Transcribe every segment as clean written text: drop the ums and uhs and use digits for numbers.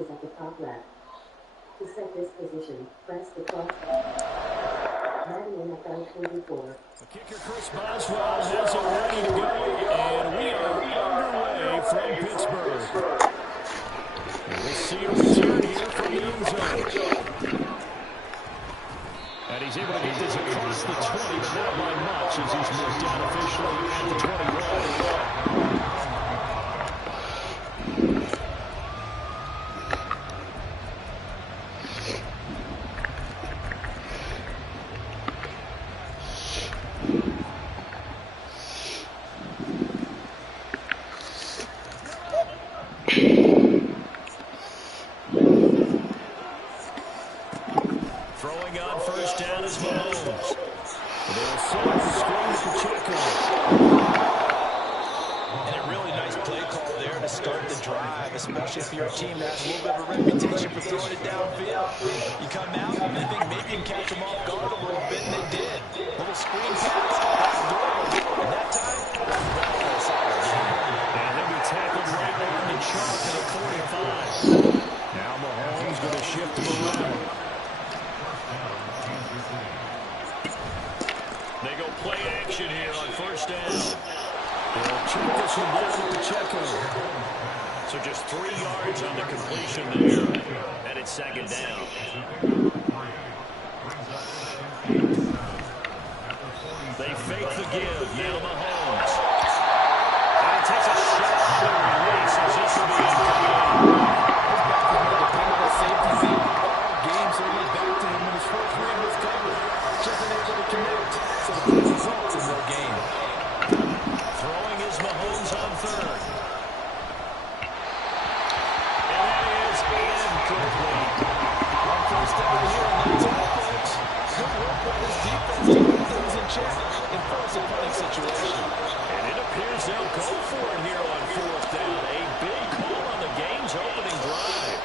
is at the top left. To set this position, press the cross. Madden NFL 24. The kicker Chris Boswell has it ready to go, and we are underway from Pittsburgh. We'll see a return here from the end zone. And he's able to get this across the 20, but not by much as he's moved down officially at the 21. Throwing on first down is Mahomes. They'll send the screen to Pacheco. And a really nice play call there to start the drive, especially if you're a team that has a little bit of a reputation for throwing it downfield. You come out and they think maybe you can catch them off guard a little bit, and they did. Little screen pass, and that time, and they'll be tackled right on the chalk at a 45. Now Mahomes going to shift them around. They go play action here on first down. They'll check this one down to Pacheco. So just 3 yards on the completion there. And it's second down. They fake the give. Now Mahomes. And he takes a shot on the release as this will be incomplete. Game certainly back to him when his first read was covered. Just unable to connect. So the good results in their game. Throwing is Mahomes on third. And that is incomplete. On first down here, and that's all, folks. Good work by this defense to keep things in check and force a punting situation. And it appears they'll go for it here on fourth down. A big call on the game's opening drive.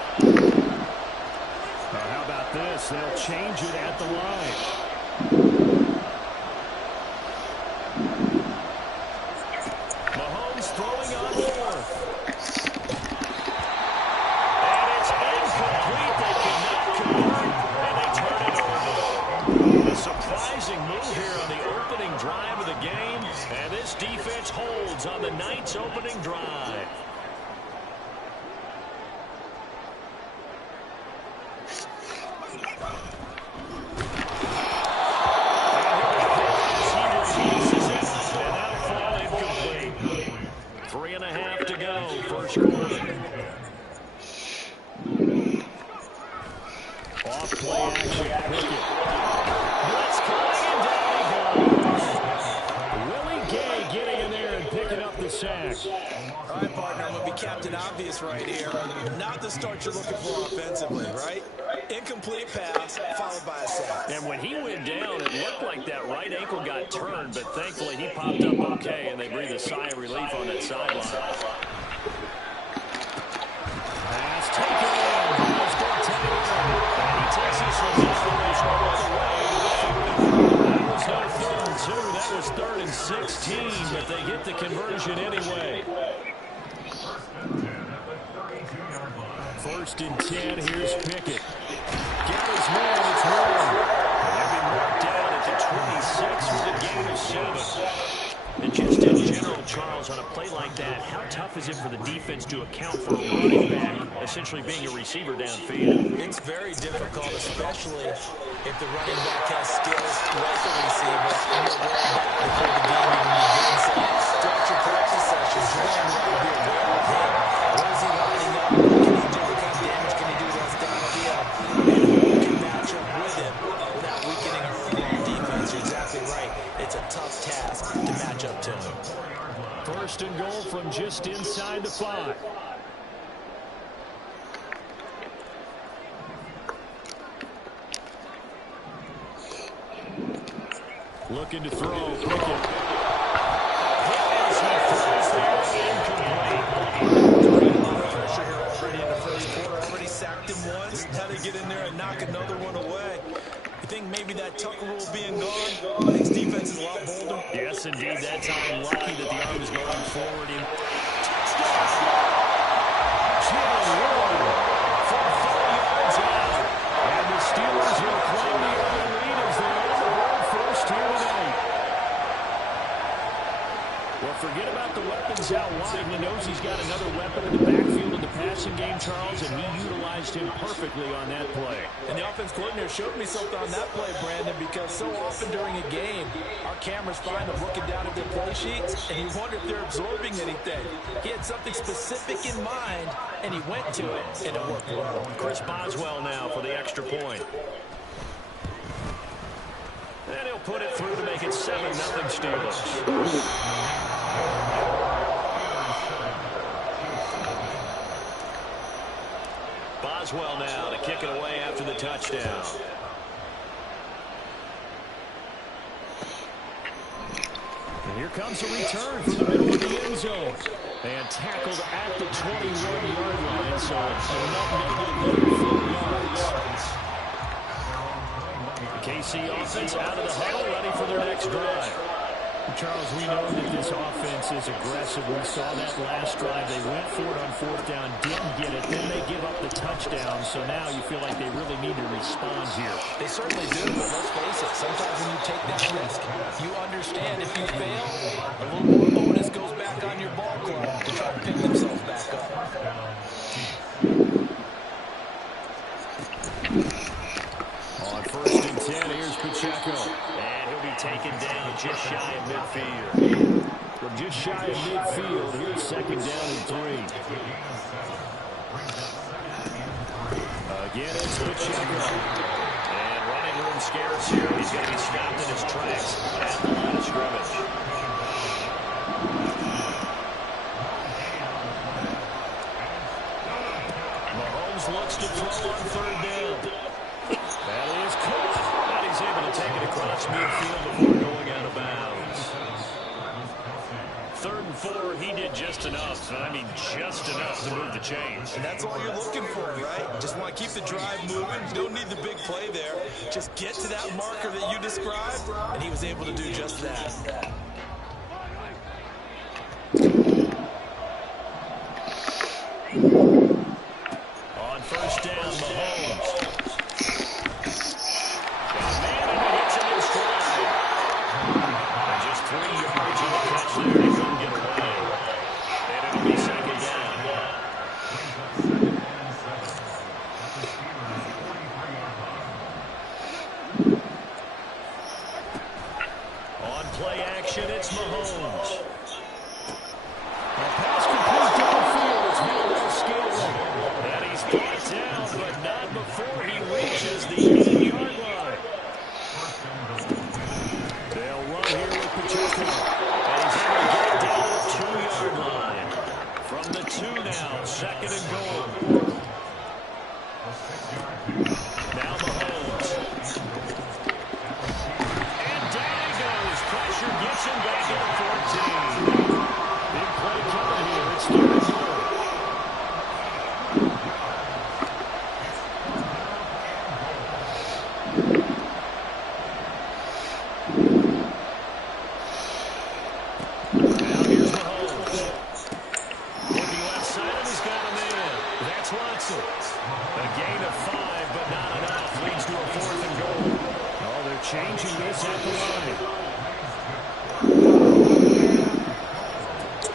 Now how about this? They'll change it at the line. Mahomes throwing on fourth. And it's incomplete. They cannot convert, and they turn it over. A surprising move here on the opening drive of the game, and this defense holds on the night's opening drive. All right, partner, I'm going to be Captain Obvious right here. Not the start you're looking for offensively, right? Incomplete pass, followed by a sack. And when he went down, it looked like that right ankle got turned, but thankfully he popped up okay, and they breathed a sigh of relief on that sideline. Pass taken in. Ball's good tight end. And he takes this one down all the way to the 40. That was no 3rd and 2. That was 3rd and 16, but they get the conversion anyway. 1st and 10, here's Pickett. Got his man, it's Warren. They'll be marked down at the 26 with a gain of 7. And just in general, Charles, on a play like that, how tough is it for the defense to account for a running back essentially being a receiver downfield? It's very difficult, especially if the running back has skills like the receiver and you're worried back before the game even begins. So throughout your practice sessions, you're going to be aware of him. Where is he lining up? What can he do? What kind of damage can he do to us downfield? And who can match up with him without weakening our overall defense? You're exactly right. It's a tough task to match up to him. 1st and goal from just inside the 5. Looking to throw. Pickett. As he throws there, incomplete. A lot of pressure here already in the first quarter. Already sacked him once. How to get in there and knock another one away. You think maybe that Tucker rule being gone makes defense is a lot bolder? Yes, indeed. That time, lucky that the arm is going forward. Touchdown! Jalen Warren Charles, and he utilized him perfectly on that play. And the offense coordinator showed me something on that play, Brandon, because so often during a game, our cameras find them looking down at their play sheets, and you wonder if they're absorbing anything. He had something specific in mind, and he went to it, and it worked well. Chris Boswell now for the extra point. And he'll put it through to make it 7-0 Steelers. Boswell now to kick it away after the touchdown. And here comes a return from the middle of the end zone. And tackled at the 21-yard line, so a net negative 4 yards. The KC offense out of the huddle, ready for their next drive. Charles, we know that this offense is aggressive. We saw that last drive. They went for it on 4th down, didn't get it. Then they give up the touchdown. So now you feel like they really need to respond here. They certainly do, but let's face it. Sometimes when you take that risk, you understand if you fail, a little more bonus goes back on your ball club to try to pick themselves back up. On 1st and 10, here's Pacheco. And he'll be taken down just shy of midfield. From just shy of midfield, here's 2nd down and 3. Again, it's Pacheco. And running room scarce here. He's going to be stopped in his tracks at the line of scrimmage. Mahomes looks to throw on 3rd down. That is caught, and he's able to take it across midfield before going out of bounds. 3rd and 4, he did just enough. I mean, just enough to move the chains. And that's all you're looking for, right? Just want to keep the drive moving. You don't need the big play there. Just get to that marker that you described, and he was able to do just that. On 1st down, Mahomes. Just 3 yards on the catch there. He couldn't get away. And it'll be 2nd down. On play action, it's Mahomes. A pass complete downfield. It's very well scaled. And he's brought down, but not before he reaches the 8-yard line. They'll run here with Pacheco. And he's able to get down to the 2-yard line. From the 2 now, 2nd and goal. Now Mahomes. And down he goes. Pressure gets him back at the 14. Big play coming here. It's 3rd and goal. Changing this at the line.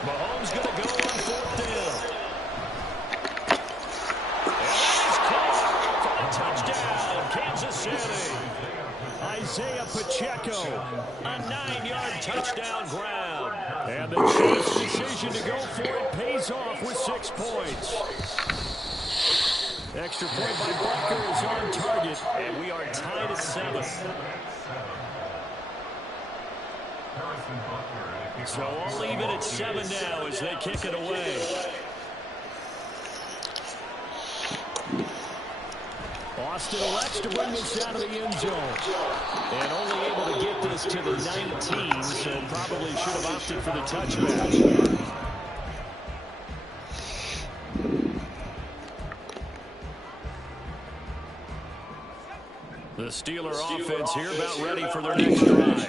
Mahomes going to go on 4th down. And that is caught for a touchdown, Kansas City. Isaiah Pacheco, a 9-yard touchdown grab. And the Chiefs' decision to go for it pays off with 6 points. Extra point by Butker is on target, and we are tied at 7. So all even at 7 now as they kick it away. Austin elects to bring this out of the end zone. And only able to get this to the 19, so probably should have opted for the touchback. The Steeler offense here about ready for their next drive.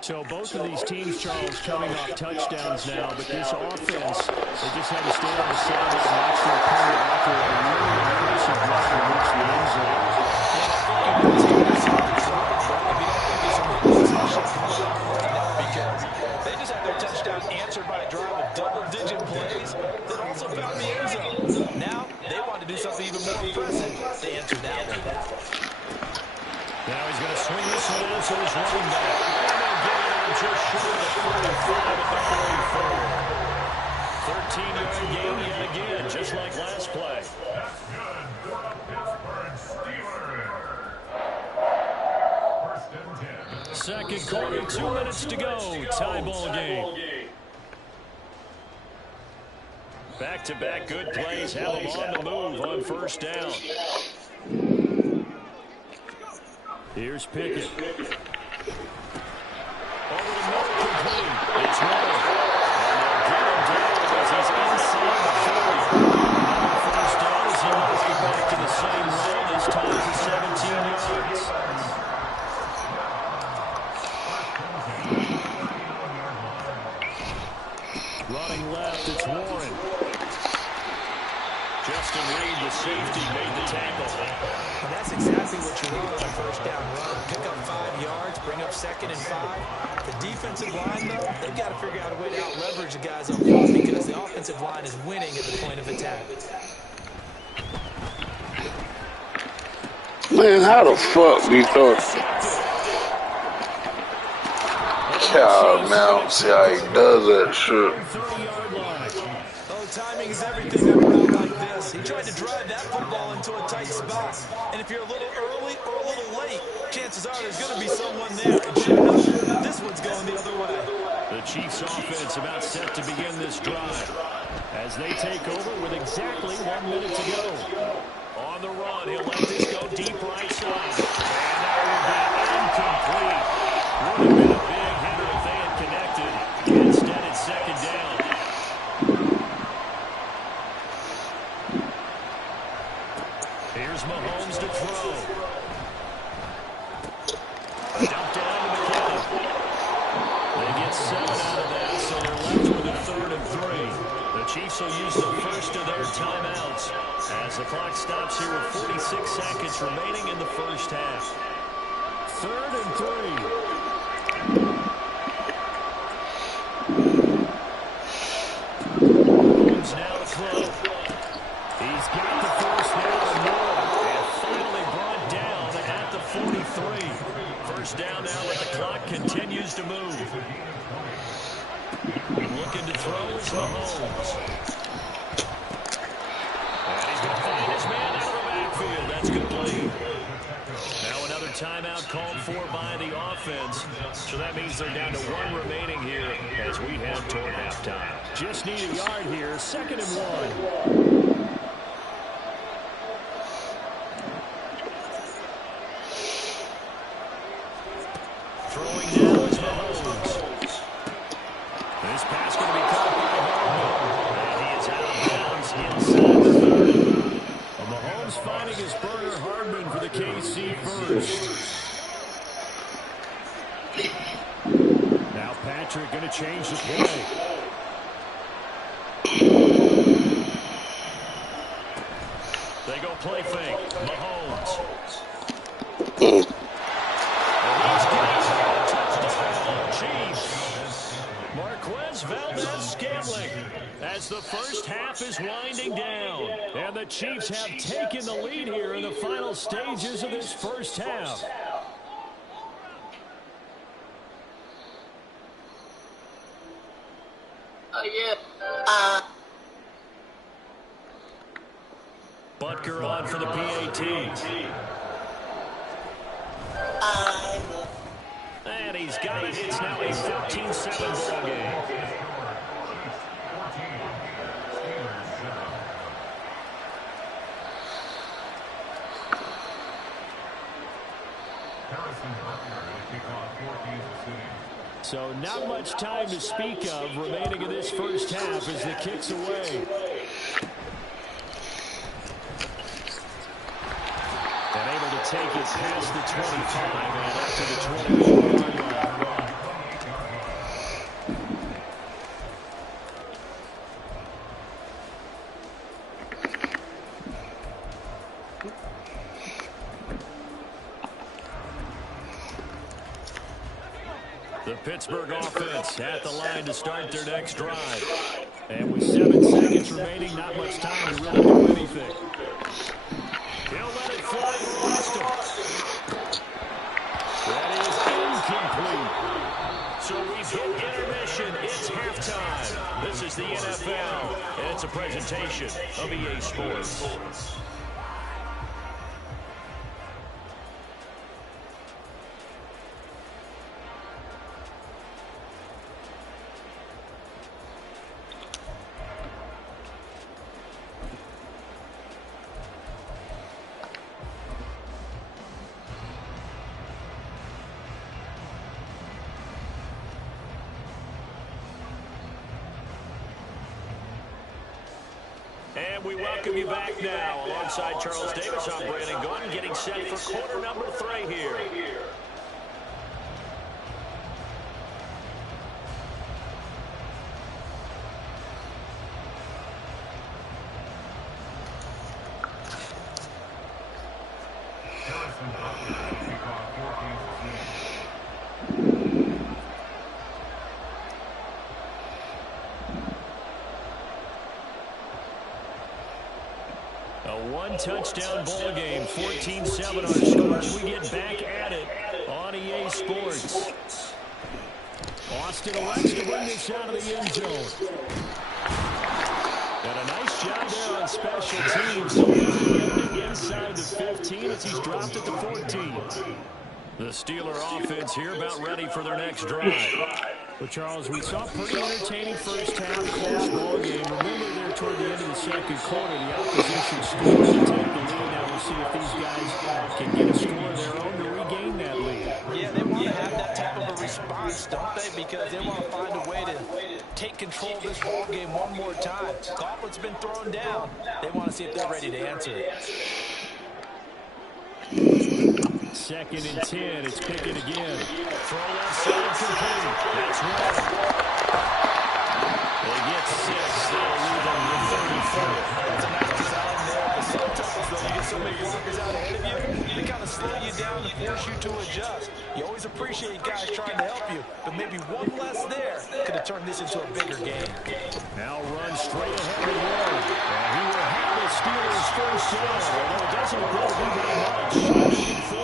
So both of these teams, Charles, coming off touchdowns now, but this offense, they just had to stay on the sideline and actually pull it after a really impressive drive to reach the end zone. Because they just had their touchdown answered by a drive of double-digit plays that also found the end zone. Now they want to do something even more impressive. They answered that one. Now he's going to swing this one out to his running back. And they'll get it out just short of the 45 at the 44. 13-yard gain yet again, just like last play. Second quarter, 2 minutes to go. Tie ball game. Back-to-back good plays have them on the move on first down. Here's Pickett. Over the middle, complete. It's Miller. And they'll get him down as he's inside the 40. First down as he moves it back to the same run, this time for 17 yards. Running left, it's Warren. Justin Reed, the safety, made the tackle. And that's exactly what you want on a first down run. Pick up 5 yards, bring up 2nd and 5. The defensive line, though, they've got to figure out a way to out-leverage the guys up front because the offensive line is winning at the point of attack. Man, how the fuck we throw? God, man, I don't see how he does that shit. Oh, timing is everything at a round like this. He tried to drive that football into a tight spot. And if you're a little early or a little late, chances are there's going to be someone there. And sure enough, this one's going the other way. The Chiefs offense about set to begin this drive as they take over with exactly 1 minute to go. On the run, he'll let this go deep right side. And that will be incomplete. Would have been a big hitter if they had connected. Instead, it's second down. Here's Mahomes to throw. Dumped down to McKinnon. They get 7 out of that, so they're left with a 3rd and 3. The Chiefs will use the first of their timeouts as the clock stops here with 46 seconds remaining in the first half. 3rd and 3. Mahomes now to Clough. He's got the first down and more, and finally brought down at the 43. First down now, but the clock continues to move. Looking to throw is Mahomes. And he's going to find his man out of the backfield. That's complete. Now another timeout called for by the offense. So that means they're down to 1 remaining here as we head toward halftime. Just need a yard here, 2nd and 1. Throwing now is Mahomes. This pass going to be caught by Hardman. And he is out of bounds inside the 30. Mahomes finding his burner, Hardman, for the KC first. Now Patrick going to change the play. They go play fake. Mahomes. As the first half is winding down, and the Chiefs have taken the lead here in the final stages of this first half. Butker on for the PAT. And he's got it. It's now a 13-7 ball game. So not much time to speak of remaining in this first half as the kick's away. And able to take it past the 25 and up to the 21-yard line. The Pittsburgh offense at the line to start their next drive. And with 7 seconds remaining, not much time to really do anything. presentation of EA Sports. And we welcome you back now. Alongside Charles Davis, I'm Brandon Gordon, getting set for quarter number 3 here. A one-touchdown ball game, 14-7 our score as we get back at it on EA Sports. Austin elects to bring this out of the end zone. And a nice job there on special teams. So getting it inside the 15 as he's dropped at the 14. The Steeler offense here about ready for their next drive. Well, Charles, we saw a pretty entertaining first half, close ball game. Remember there toward the end of the second quarter, the opposition scored to take the lead. Now we'll see if these guys can get a score of their own to regain that lead. Yeah, they want to have that type of a response, don't they? Because they want to find a way to take control of this ball game one more time. Gauntlet's been thrown down. They want to see if they're ready to answer it. 2nd and 10. It's Pickett again. Throw left side complete. That's one. They get 6. That'll leave them with 34. That's a nice design there. But sometimes, though, you get so many blockers out ahead of you, they kind of slow you down and force you to adjust. You always appreciate guys trying to help you, but maybe one less there could have turned this into a bigger game. Now run straight ahead of Ward. And he will have the Steelers first down, although it doesn't appear to be very much.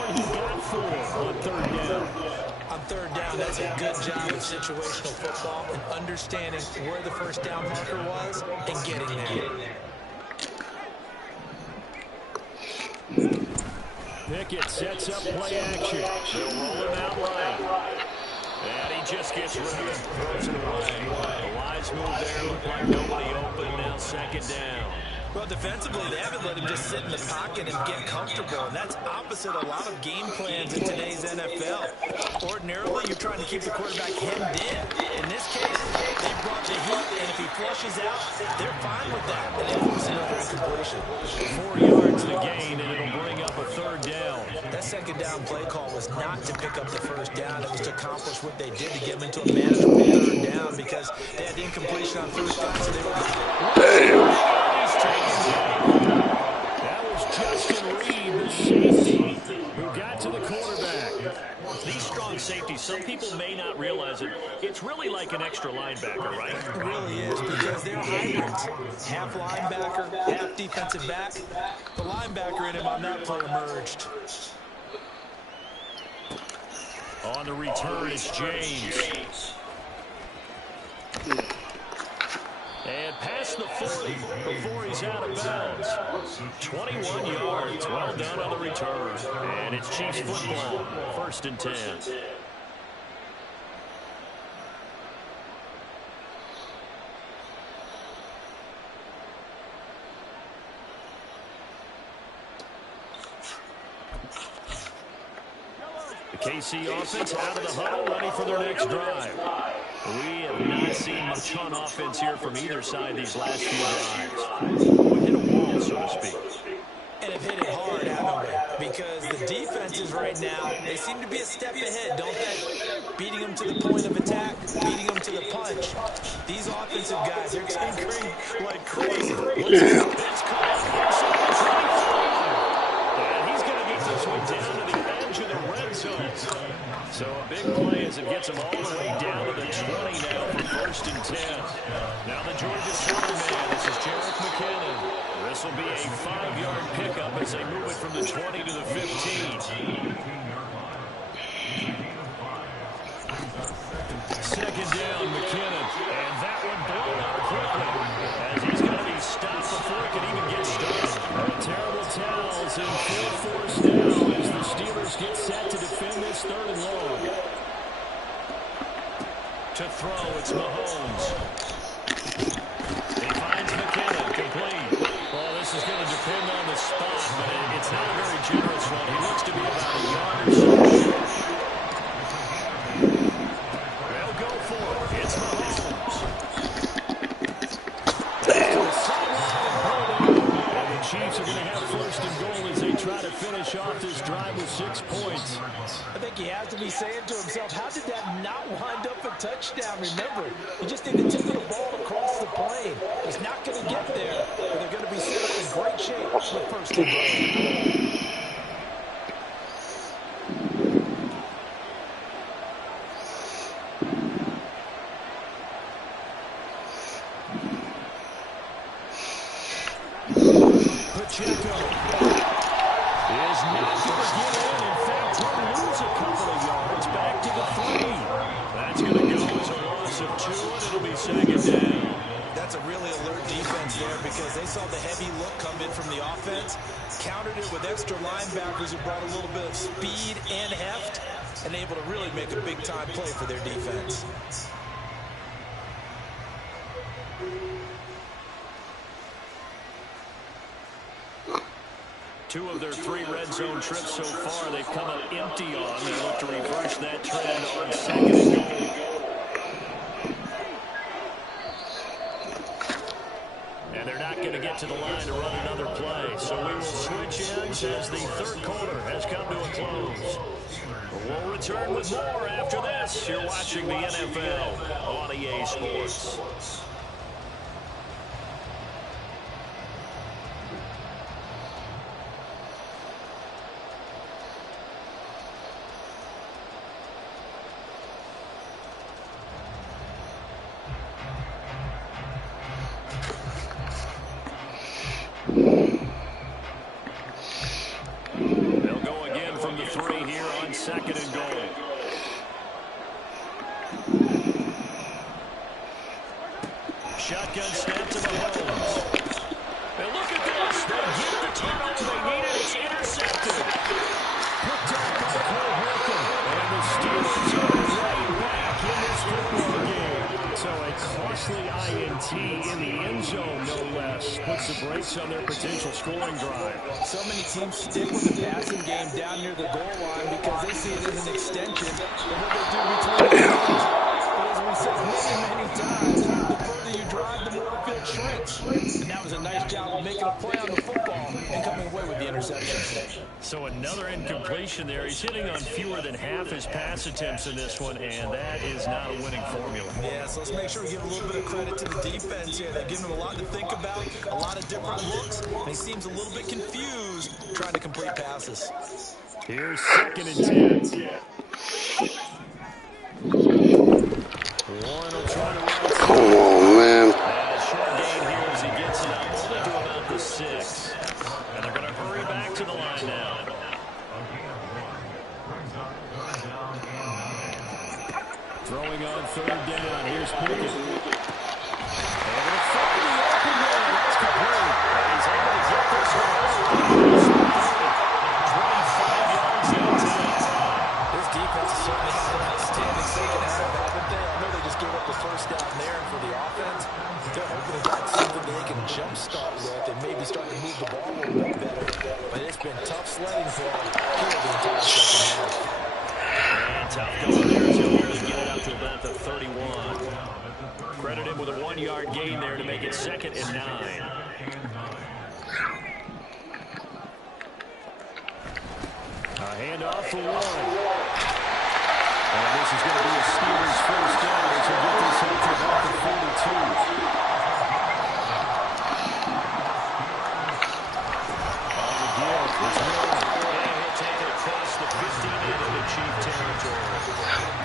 He got 4 on 3rd down. On 3rd down, that's a good job of situational football and understanding where the first down marker was and getting there. Pickett sets up play action. They'll roll him out right. And he just gets rid of it. Throws it away. A wise move there. Looked like nobody open. Now 2nd down. Well, defensively, they haven't let him just sit in the pocket and get comfortable, and that's opposite a lot of game plans in today's NFL. Ordinarily, you're trying to keep the quarterback hemmed in. In this case, they brought the heat, and if he flushes out, they're fine with that, and they force another incompletion. 4 yards to gain, and it'll bring up a 3rd down. That 2nd down play call was not to pick up the first down. It was to accomplish what they did to get them into a manageable 3rd down because they had the incompletion on first down, so they were... That was Justin Reed, the safety, who got to the quarterback. These strong safeties, some people may not realize it. It's really like an extra linebacker, right? It really is because they're hybrids. Half linebacker, half defensive back. The linebacker in him on that play emerged. On the return, it's James. And past the 40 before he's out of bounds. 21 yards. Well done on the return. And it's Chiefs football. 1st and 10. The KC offense out of the huddle, ready for their next drive. We have not seen much on offense here from either side these last few drives. We hit a wall, so to speak. And have hit it hard, haven't we? Because the defenses right now, they seem to be a step ahead, don't they? Beating them to the point of attack, beating them to the punch. These offensive guys, they're tinkering like crazy. It's caught. And he's going to get this one down to the edge of the red zone. So a big play as it gets him all the way down to the 20 now for 1st and 10. Now the Georgia center man, this is Jerick McKinnon. This will be a 5-yard pickup as they move it from the 20 to the 15. 2nd down, McKinnon. And that one blown up quickly as he's going to be stopped in full force now as the Steelers get set to defend this 3rd and long. To throw, it's Mahomes. He finds McKinnon, complete. Well, this is going to depend on the spot, but it's not a very generous one. He looks to be about a yard or so short. They'll go for it. It's Mahomes. Damn. And the Chiefs are going to have 1st and goal as they try to finish off this drive with 6 points. I think he has to be saying to himself, how did that not wind up a touchdown? Remember, you just need to tip the ball across the plane. He's not going to get there, but they're going to be set up in great shape with 1st and goal. Pacheco is not going to get in. In fact, he'll lose a couple of yards back to the 3. That's going to go as a loss of 2, and it'll be 2nd down. That's a really alert defense there because they saw the heavy look come in from the offense, countered it with extra linebackers who brought a little bit of speed and heft, and able to really make a big-time play for their defense. Two of their 3 red zone trips so far, they've come up empty on. They look to reverse that trend on 2nd and goal. And they're not going to get to the line to run another play. So we will switch ends as the 3rd quarter has come to a close. We'll return with more after this. You're watching the NFL on EA Sports. They'll go again from the 3 here on 2nd and goal. Shotgun snap to Mahomes. And look at this. They get the turnover they needed. It's intercepted. Picked up by Cole Holcomb. And the Steelers are right back in this football game. So a costly INT in the end zone, no less, puts the brakes on their potential scoring drive. So many teams stick with the passing game down near the goal line because they see it as an extension of what they do between the games. But as we said many times, the further you drive, the more the field shrinks. And that was a nice job of making a play on the football and coming away with the interception. So another incompletion there. He's hitting on fewer than half his pass attempts in this one, and that is not a winning formula. Yeah, so let's make sure we give a little bit of credit to the defense here. They've given him a lot to think about, a lot of different looks, and he seems a little bit confused trying to complete passes. Here's 2nd and 10. Warren will try to run. Come on, man. And a short gain here as he gets it up only to about the 6. And they're going to hurry back to the line now. Throwing on 3rd down. Here's Pickett. And it'll find the open man. That's complete. And he's able to get this one over. 25 yards downtown. This defense has certainly had an outstanding second half, haven't they? I know they just gave up the 1st down there for the offense. They're hoping that that's something they can jumpstart with and maybe start to move the ball a little bit better. But it's been tough sledding for them here the entire second half. And tough going there as he'll only get it up to about the 31. Credit him with a 1-yard gain there to make it 2nd and 9. A handoff for Warren. And this is going to be a Steelers 1st down as he'll get this up to about the 42. On the give, it's Warren. And he'll take it across the 15 into Chief territory.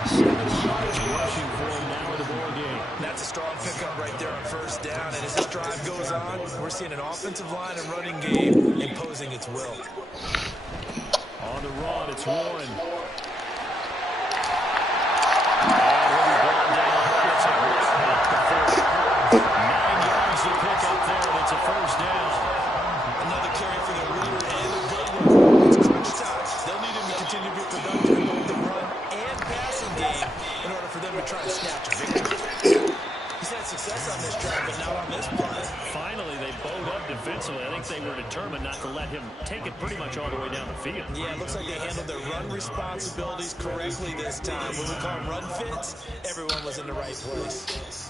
7 yards rushing for him now in the ball game. That's a strong pickup right there on 1st down. And as this drive goes on, we're seeing an offensive line and running game imposing its will. On the run, it's Warren. And he'll be brought down. It's a right at the 40. 9 yards to pick up there, and it's a 1st down. Another carry for the rear and a good him take it pretty much all the way down the field. Yeah, it looks like they handled their run responsibilities correctly this time. When we call run fits, everyone was in the right place.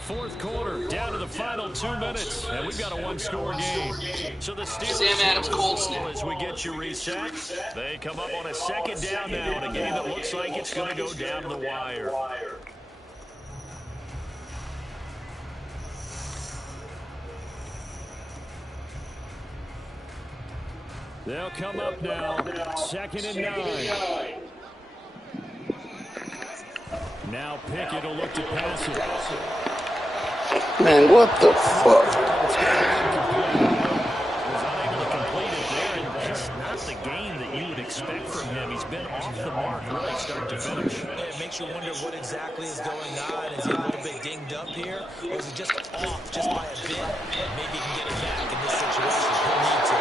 Fourth quarter, down to the final 2 minutes, and we've got a one-score game. So the Steelers Sam Adams cold snap. as we get you reset. They come up on a second down now in a game that looks like it's going to go down to the wire. They'll come up now, 2nd and 9. Now Pickett will look to pass it. Man, what the fuck? Was unable to complete it there, and just not the game that you would expect from him. He's been off the mark really start to finish. It makes you wonder what exactly is going on. Is he a little bit dinged up here, or is he just off just by a bit? Maybe he can get it back in this situation. He'll need to.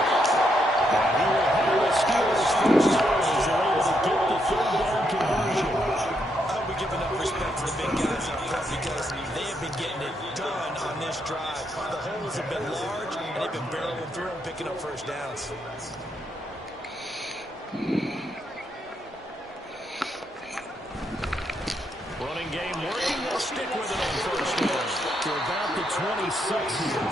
And he will have the Steelers first down as they're able to get the third down conversion. I hope we give enough respect to the big guys up front because they have been getting it done on this drive. The holes have been large, and they've been barreling through and picking up first downs. Running game working. They'll stick with it on first down. To about the 26 here.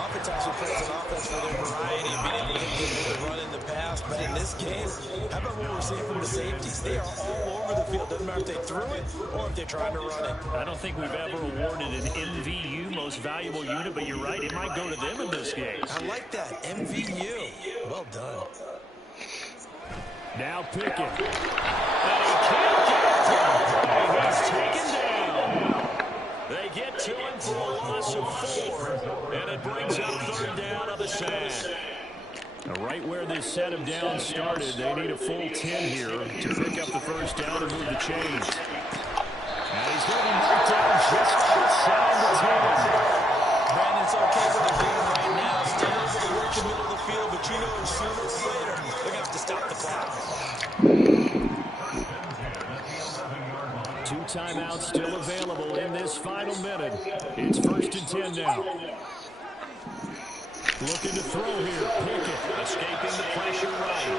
Oftentimes we praise an offense for their variety and being able to hit the run in the past, but in this game, how about what we're seeing from the safeties? They are all over the field. Doesn't matter if they threw it or if they're trying to run it. I don't think we've ever awarded an MVU, most valuable unit, but you're right, it might go to them in this game. I like that. MVU. Well done. Now Pickett. And he can't get to him. He's taken down. They get to him for a loss of 4, and it brings up third down on the sack. Right where this set of downs started, they need a full 10 here to pick up the first down and move the chains. And he's going to be marked down just outside the 10. Brandon, it's okay what they're doing right now. Stay over the work in the middle of the field, but you know sooner or later they're going to have to stop the clock. 2 timeouts still available in this final minute. It's 1st and 10 now. Looking to throw here. Pickett escaping the pressure right.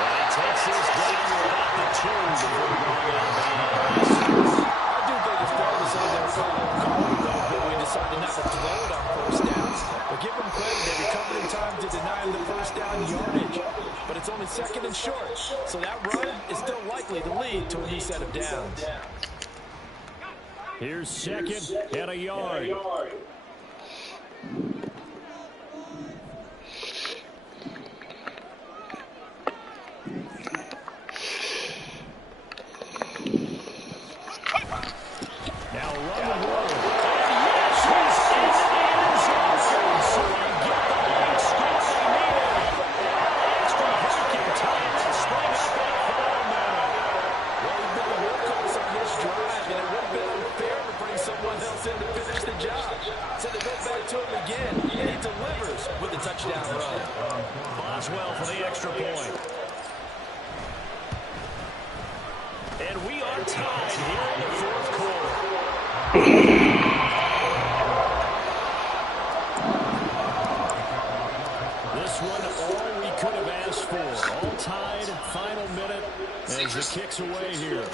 And he takes this down to about the 2 before going out of bounds. I do think it's fair to say they're but we decided not to throw it on first downs. But give them credit, they recovered in time to deny him the first down yardage. But it's only 2nd and short, so that run is still likely to lead to a new set of downs. Here's 2nd and a yard. Now run the roll. And yes, he's in the end zone. So they get the late score they needed. Extra breaking time to spring up that final minute. Well, he's been the workhorse on this drive, and it would have been unfair to bring someone else in to finish the job. So they go back to him again, and he delivers with a touchdown run. Boswell for the extra point. And we are tied here in the 4th quarter. This one all we could have asked for. All tied, final minute as the kick's away here.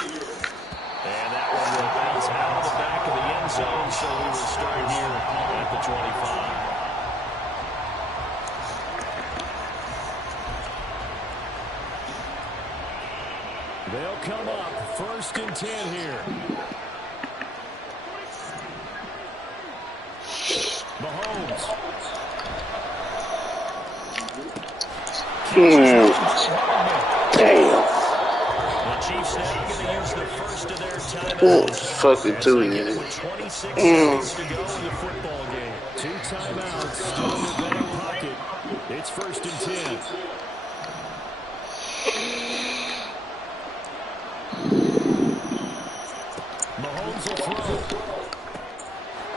And that one will bounce out of the back of the end zone, so we will start here at the 25. They'll come up 1st and 10 here. Mahomes. Damn. The Chiefs now going to use the first of their timeouts. Fucking too easy. With 26 seconds to go in the football game. 2 timeouts still in the back pocket. It's 1st and 10. Mahomes will throw.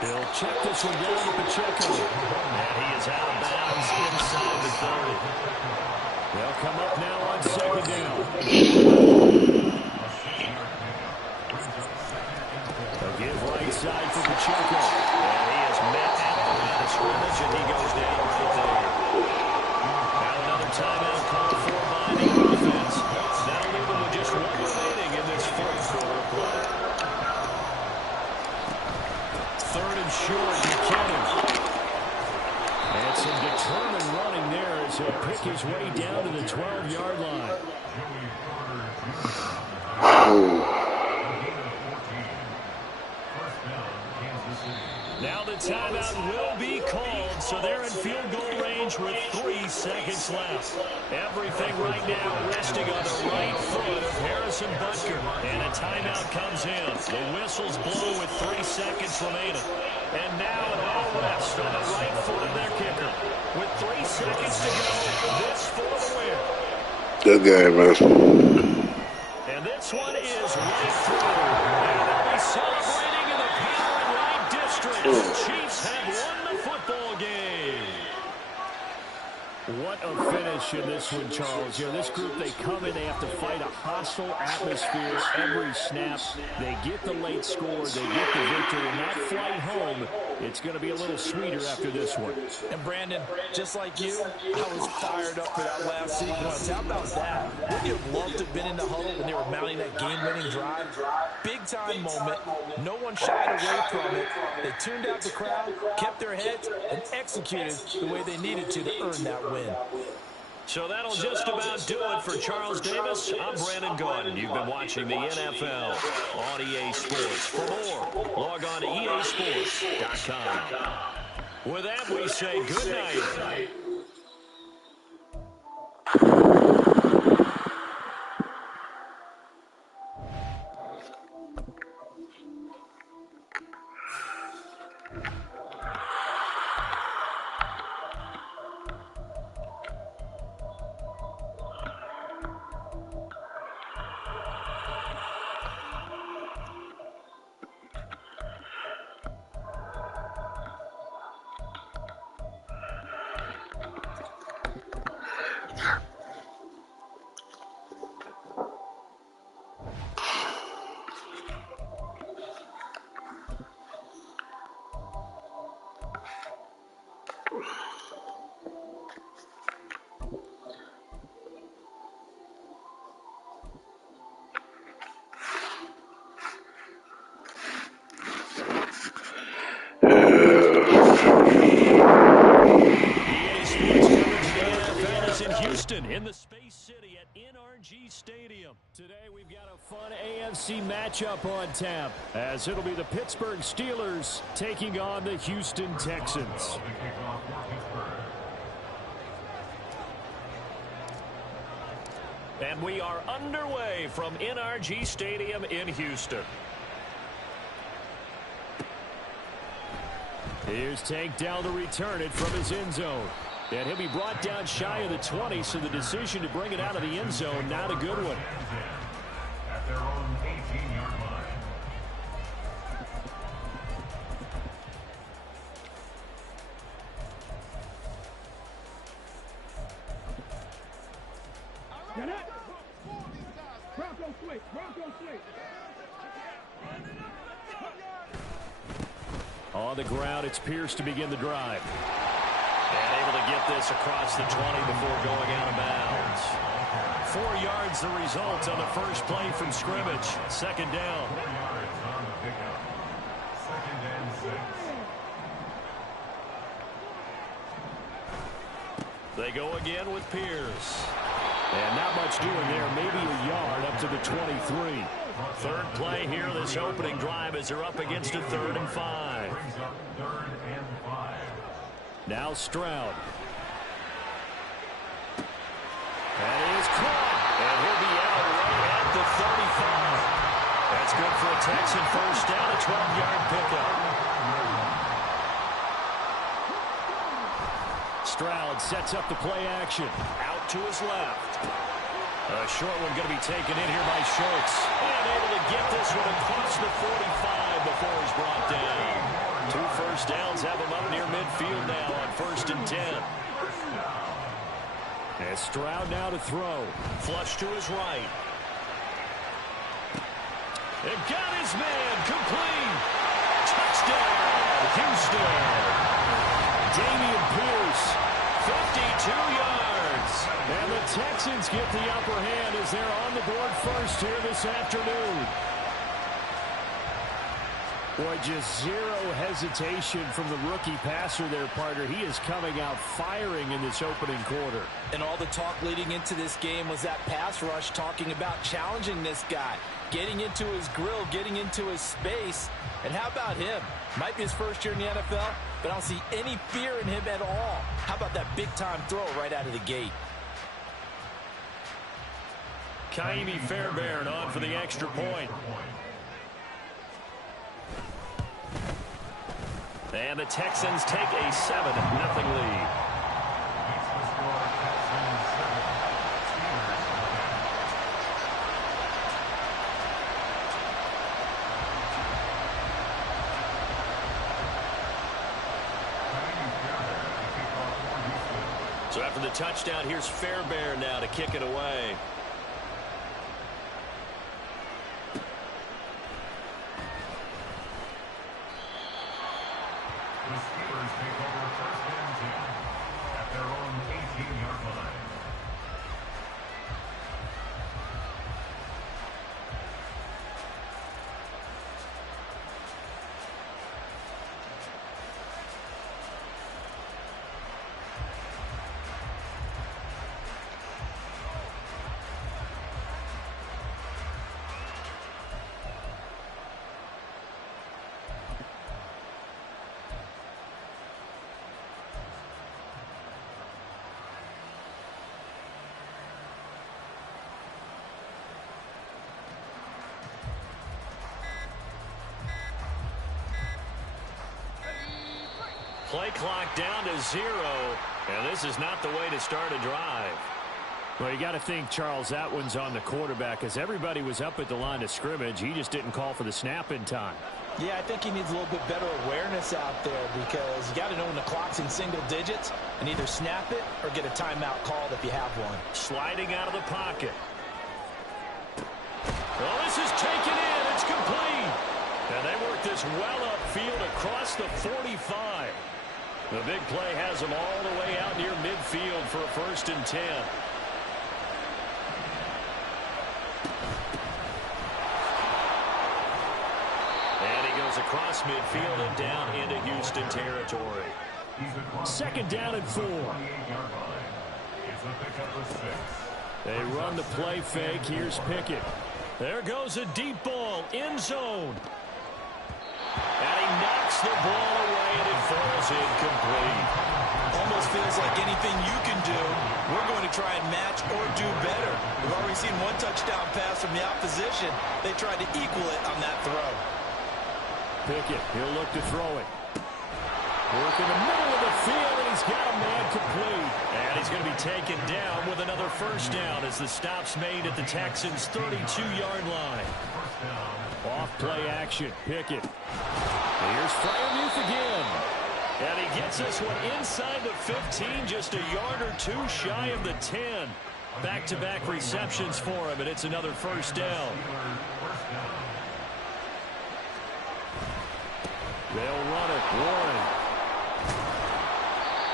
He'll check this one down to Pacheco. And he is out of bounds inside the 30. They'll come up now on 2nd down. They'll give right side for Pacheco. And he is met at the line of scrimmage, and he goes down right there. will pick his way down to the 12-yard line. Now the timeout will be called, so they're in field goal range with 3 seconds left. Everything right now resting on the right foot of Harrison Butker. And a timeout comes in. The whistle's blown with 3 seconds remaining. And now it all rests on the right foot of their kicker. With 3 seconds to go, this for the win. Good game, man. And this one is right through. And they'll be celebrating in the power and right district. The Chiefs have won the football game. What a finish in this one, Charles. You know, this group, they come in, they have to fight a hostile atmosphere every snap. They get the late score, they get the victory, and that flight home, it's going to be a little sweeter after this one. And Brandon, just like you, I was fired up for that last sequence. How about that? Wouldn't you have loved to have been in the huddle when they were mounting that game-winning drive? Big-time moment. No one shied away from it. They tuned out the crowd, kept their heads, and executed the way they needed to earn that win. So that'll just about do it for Charles Davis. I'm Brandon Gordon. You've been watching the NFL on EA Sports. For more, log on to easports.com. With that, we say good night. In the Space City at NRG Stadium. Today we've got a fun AFC matchup on tap, as it'll be the Pittsburgh Steelers taking on the Houston Texans. And we are underway from NRG Stadium in Houston. Here's Tank Dell to return it from his end zone. And he'll be brought down shy of the 20, so the decision to bring it out of the end zone, not a good one. At their own 18-yard line. On the ground, it's Pierce to begin the drive. And able to get this across the 20 before going out of bounds. 4 yards the result on the first play from scrimmage. Second down. 4 yards on the pickup. Second and 6. They go again with Pierce. And not much doing there. Maybe a yard up to the 23. Third play here, this opening drive, as they're up against a 3rd and 5. Brings up 3rd and 5. Now Stroud. That is caught. And he'll be out right at the 35. That's good for a Texan first down, a 12-yard pickup. Stroud sets up the play action. Out to his left. A short one going to be taken in here by Schultz. And able to get this one across the 45 before he's brought down. 2 first downs have him up near midfield now on 1st and 10. And Stroud now to throw. Flush to his right. And got his man complete. Touchdown, Houston. Damian Pierce, 52 yards. And the Texans get the upper hand as they're on the board first here this afternoon. Boy, just zero hesitation from the rookie passer there, partner. He is coming out firing in this opening quarter. And all the talk leading into this game was that pass rush, talking about challenging this guy, getting into his grill, getting into his space. And how about him? Might be his first year in the NFL, but I don't see any fear in him at all. How about that big-time throw right out of the gate? Kaimi Fairbairn on for the extra point. And the Texans take a 7-0 lead. So after the touchdown, here's Fairbairn now to kick it away. The Steelers take over first and 10 at their own 18-yard line. Play clock down to 0, and this is not the way to start a drive. Well, you got to think, Charles, that one's on the quarterback, as everybody was up at the line of scrimmage. He just didn't call for the snap in time. Yeah, I think he needs a little bit better awareness out there, because you got to know when the clock's in single digits and either snap it or get a timeout called if you have one. Sliding out of the pocket. Well, this is taken in. It's complete. And they work this well upfield across the 45. The big play has them all the way out near midfield for a 1st and 10. And he goes across midfield and down into Houston territory. 2nd down and 4. It's a pickup of 6. They run the play fake. Here's Pickett. There goes a deep ball, end zone. And he knocks the ball away, and it falls incomplete. Almost feels like anything you can do, we're going to try and match or do better. We've already seen one touchdown pass from the opposition. They tried to equal it on that throw. Pickett, he'll look to throw it. Work in the middle of the field, and he's got a man complete. And he's going to be taken down with another 1st down as the stop's made at the Texans' 32-yard line. Off play action, Pickett. Here's Freiermuth again. And he gets this one inside the 15, just a yard or 2 shy of the 10. Back-to-back receptions for him, and it's another 1st down. They'll run it, Warren.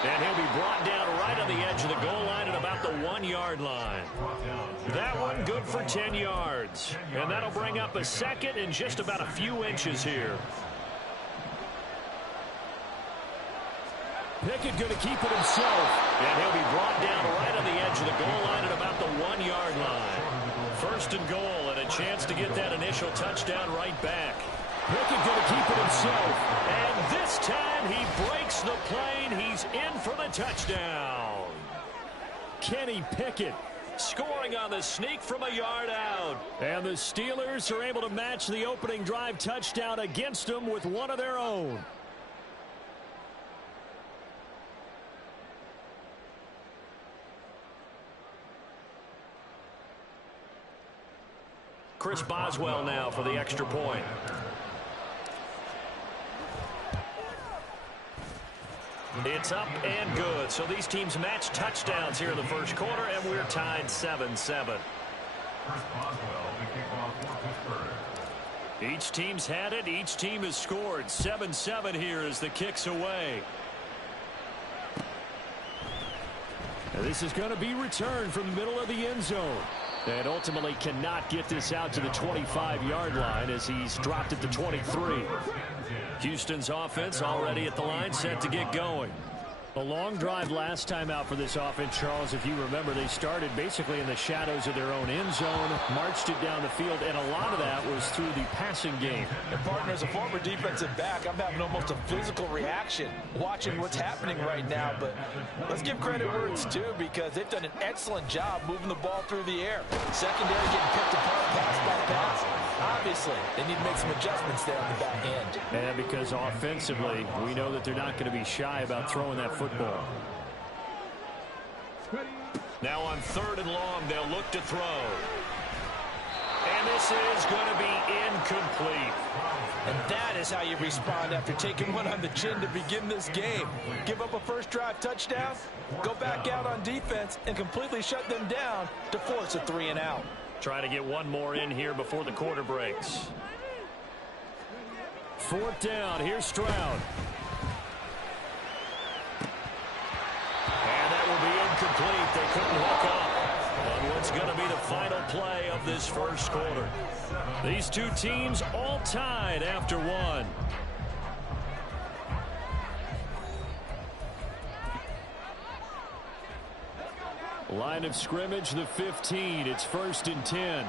And he'll be brought down right on the edge of the goal line at about the 1-yard line. That one good for 10 yards. And that'll bring up a 2nd and just about a few inches here. Pickett going to keep it himself. And he'll be brought down right on the edge of the goal line at about the 1-yard line. 1st and goal, and a chance to get that initial touchdown right back. Pickett going to keep it himself. And this time he breaks the plane. He's in for the touchdown. Kenny Pickett scoring on the sneak from a yard out. And the Steelers are able to match the opening drive touchdown against them with one of their own. Chris Boswell now for the extra point. It's up and good. So these teams match touchdowns here in the 1st quarter, and we're tied 7-7. Each team's had it. Each team has scored. 7-7 here as the kick's away. And this is going to be returned from the middle of the end zone. And ultimately cannot get this out to the 25-yard line as he's dropped at the 23. Houston's offense already at the line, set to get going. A long drive last time out for this offense, Charles. If you remember, they started basically in the shadows of their own end zone, marched it down the field, and a lot of that was through the passing game. And partner, as a former defensive back, I'm having almost a physical reaction watching what's happening right now. But let's give credit where it's due, because they've done an excellent job moving the ball through the air. Secondary getting picked apart pass by pass. Obviously, they need to make some adjustments there on the back end. And because offensively, we know that they're not going to be shy about throwing that football. Now on 3rd and long, they'll look to throw. And this is going to be incomplete. And that is how you respond after taking one on the chin to begin this game. Give up a first drive touchdown, go back out on defense, and completely shut them down to force a 3 and out. Try to get one more in here before the quarter breaks. 4th down. Here's Stroud. And that will be incomplete. They couldn't hook up on what's going to be the final play of this first quarter. These two teams all tied after one. Line of scrimmage, the 15. It's 1st and 10.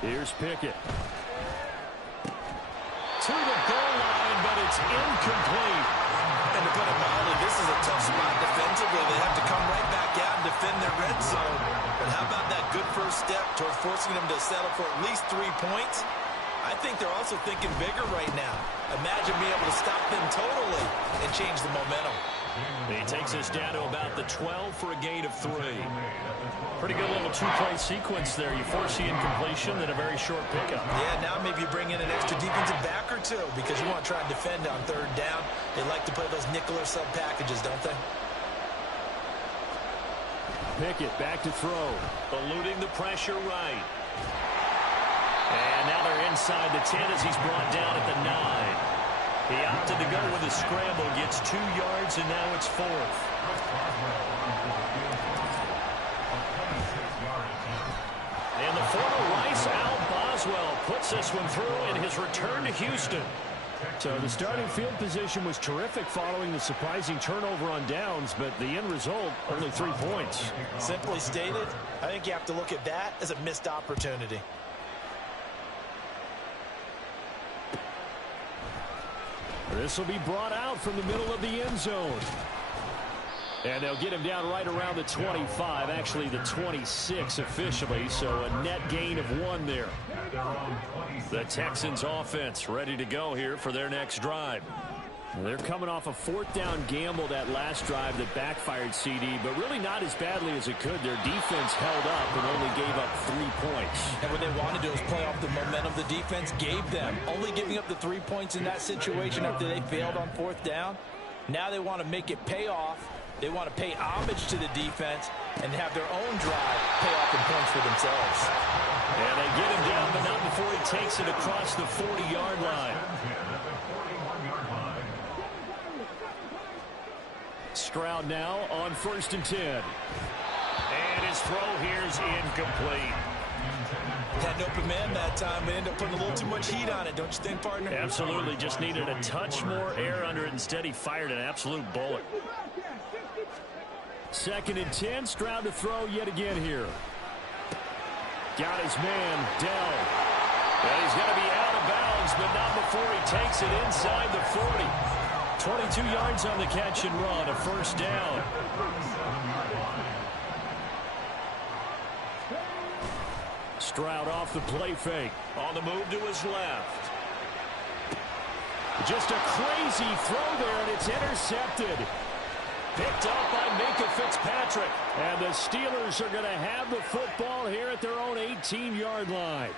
Here's Pickett. To the goal line, but it's incomplete. And to put it mildly, this is a tough spot defensively. They have to come right back out and defend their red zone. But how about that good first step towards forcing them to settle for at least 3 points? I think they're also thinking bigger right now. Imagine being able to stop them totally and change the momentum. He takes us down to about the 12 for a gain of 3. Pretty good little two-play sequence there. You force the incompletion, then a very short pickup. Yeah, now maybe you bring in an extra defensive back or two because you want to try and defend on 3rd down. They like to play those nickel or sub packages, don't they? Pickett back to throw. Eluding the pressure right. And now they're inside the 10 as he's brought down at the 9. He opted to go with a scramble, gets 2 yards, and now it's 4th. And the former Rice Al Boswell puts this one through in his return to Houston. So the starting field position was terrific following the surprising turnover on downs, but the end result, only 3 points. Simply stated, I think you have to look at that as a missed opportunity. This will be brought out from the middle of the end zone. And they'll get him down right around the 25, actually the 26 officially, so a net gain of 1 there. The Texans offense ready to go here for their next drive. They're coming off a 4th down gamble that last drive that backfired CD, but really not as badly as it could. Their defense held up and only gave up 3 points. And what they want to do is play off the momentum the defense gave them. Only giving up the 3 points in that situation after they failed on 4th down. Now they want to make it pay off. They want to pay homage to the defense and have their own drive pay off in points for themselves. And they get him down, but not before he takes it across the 40-yard line. Stroud now on 1st and 10. And his throw here is incomplete. Had an open man that time, but ended up putting a little too much heat on it, don't you think, partner? Absolutely. Just needed a touch more air under it. Instead, he fired an absolute bullet. 2nd and 10. Stroud to throw yet again here. Got his man, Dell. And he's going to be out of bounds, but not before he takes it inside the 40. 22 yards on the catch and run, a 1st down. Stroud off the play fake. On the move to his left. Just a crazy throw there, and it's intercepted. Picked up by Minka Fitzpatrick. And the Steelers are going to have the football here at their own 18-yard line.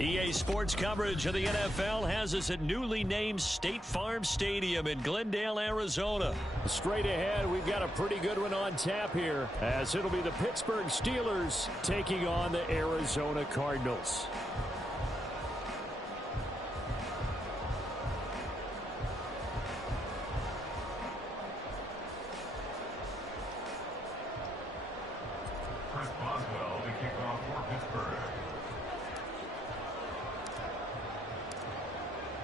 EA Sports coverage of the NFL has us at newly named State Farm Stadium in Glendale, Arizona. Straight ahead, we've got a pretty good one on tap here, as it'll be the Pittsburgh Steelers taking on the Arizona Cardinals. Chris Boswell to kick off for Pittsburgh.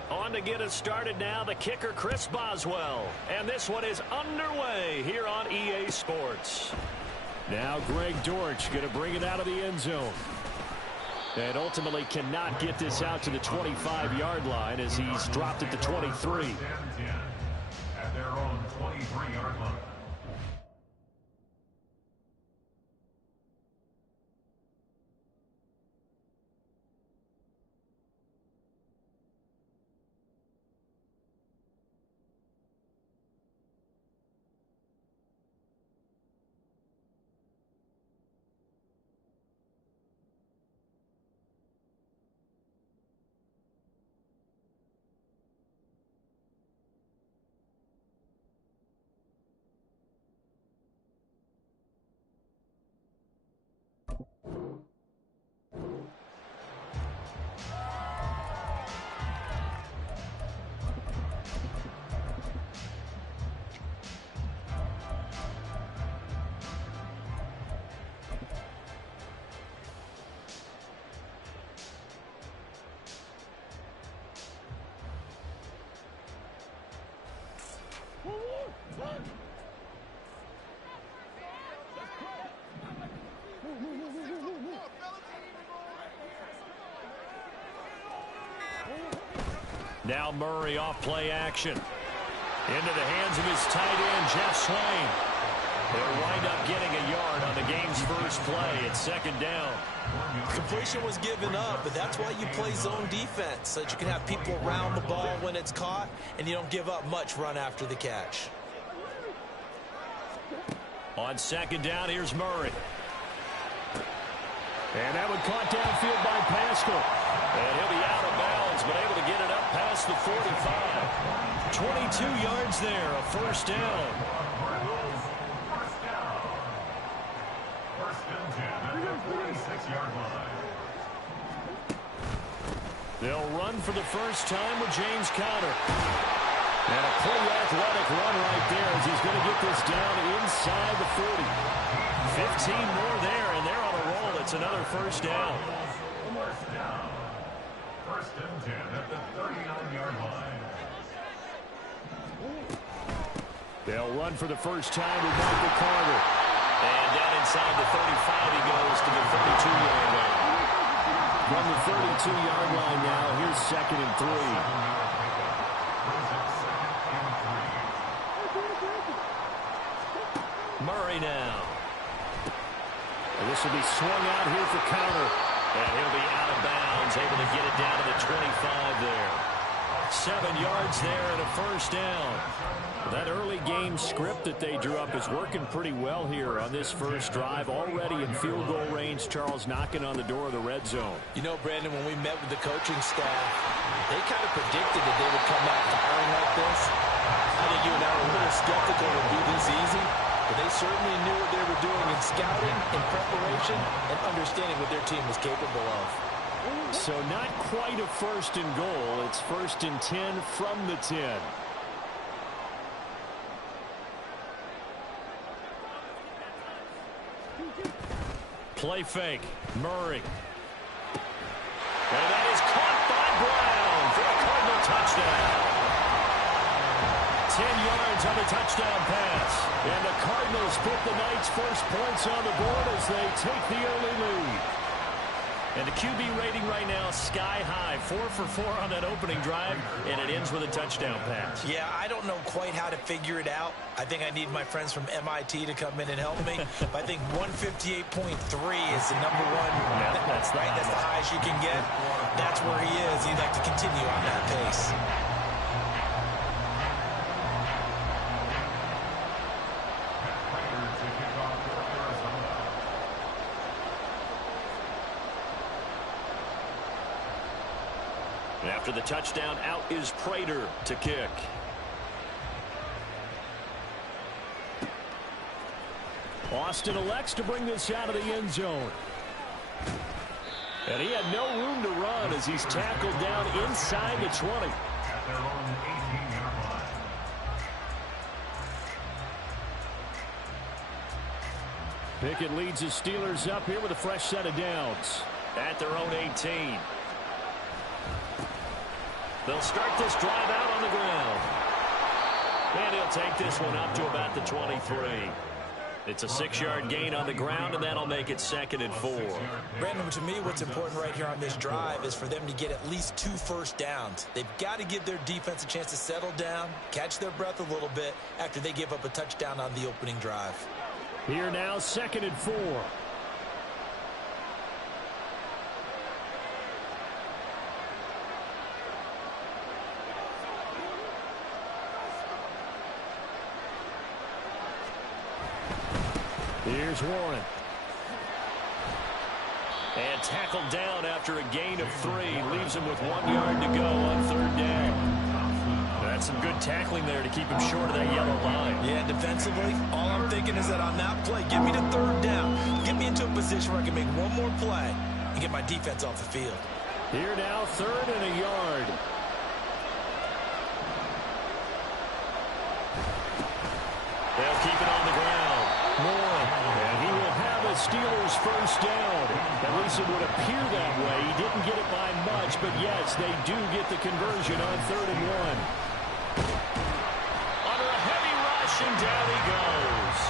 On to get us started now, the kicker, Chris Boswell. And this one is underway here on EA Sports. Now Greg Dortch going to bring it out of the end zone. And ultimately cannot get this out to the 25-yard line as he's dropped at the 23. At their own 23-yard line. Now Murray off play action. Into the hands of his tight end, Jeff Swain. They'll wind up getting a yard on the game's first play. It's second down. Completion was given up, but that's why you play zone defense, so that you can have people around the ball when it's caught, and you don't give up much run after the catch. On second down, here's Murray. And that one caught downfield by Pascal. And he'll be out of bounds, but able to get it up past the 45. 22 yards there, a first down. First and 10 at the 46-yard line. They'll run for the first time with James Conner. And a pretty athletic run right there as he's going to get this down inside the 40. 15 more there, and they're on a roll. It's another first down. First down. First and 10 at the 39-yard line. They'll run for the first time with Michael Carter. And down inside the 35 he goes to the 32-yard line. From the 32-yard line now, here's second and 3. Murray now. And this will be swung out here for Conner. And he'll be out of bounds, able to get it down to the 25 there. 7 yards there and a first down. That early game script that they drew up is working pretty well here on this first drive. Already in field goal range, Charles knocking on the door of the red zone. You know, Brandon, when we met with the coaching staff, they kind of predicted that they would come out firing like this. I think you and I were a little skeptical it would be this easy, but they certainly knew what they were doing in scouting, in preparation, and understanding what their team was capable of. So not quite a first and goal. It's first and 10 from the 10. Play fake. Murray. And that is caught by Brown for a Cardinal touchdown. 10 yards on the touchdown pass. And the Cardinals put the Knights' first points on the board as they take the early lead. And the QB rating right now, sky high. 4 for 4 on that opening drive, and it ends with a touchdown pass. Yeah, I don't know quite how to figure it out. I think I need my friends from MIT to come in and help me. But I think 158.3 is the number one. Yeah, that's right. That's the highest you can get. That's where he is. He'd like to continue on that pace. After the touchdown, out is Prater to kick. Austin elects to bring this out of the end zone. And he had no room to run as he's tackled down inside the 20. At their own 18-yard line. Pickett leads his Steelers up here with a fresh set of downs. At their own 18. They'll start this drive out on the ground. And he'll take this one up to about the 23. It's a 6-yard gain on the ground, and that'll make it 2nd and 4. Brandon, to me, what's important right here on this drive is for them to get at least 2 first downs. They've got to give their defense a chance to settle down, catch their breath a little bit after they give up a touchdown on the opening drive. Here now, 2nd and 4. Here's Warren. And tackled down after a gain of 3. Leaves him with 1 yard to go on 3rd down. That's some good tackling there to keep him short of that yellow line. Yeah, defensively, all I'm thinking is that on that play, get me to 3rd down. Get me into a position where I can make one more play and get my defense off the field. Here now, 3rd and a yard. They'll keep it on the ground. Moore, and he will have a Steelers first down. At least it would appear that way. He didn't get it by much, but yes, they do get the conversion on 3rd and 1. Under a heavy rush, and down he goes.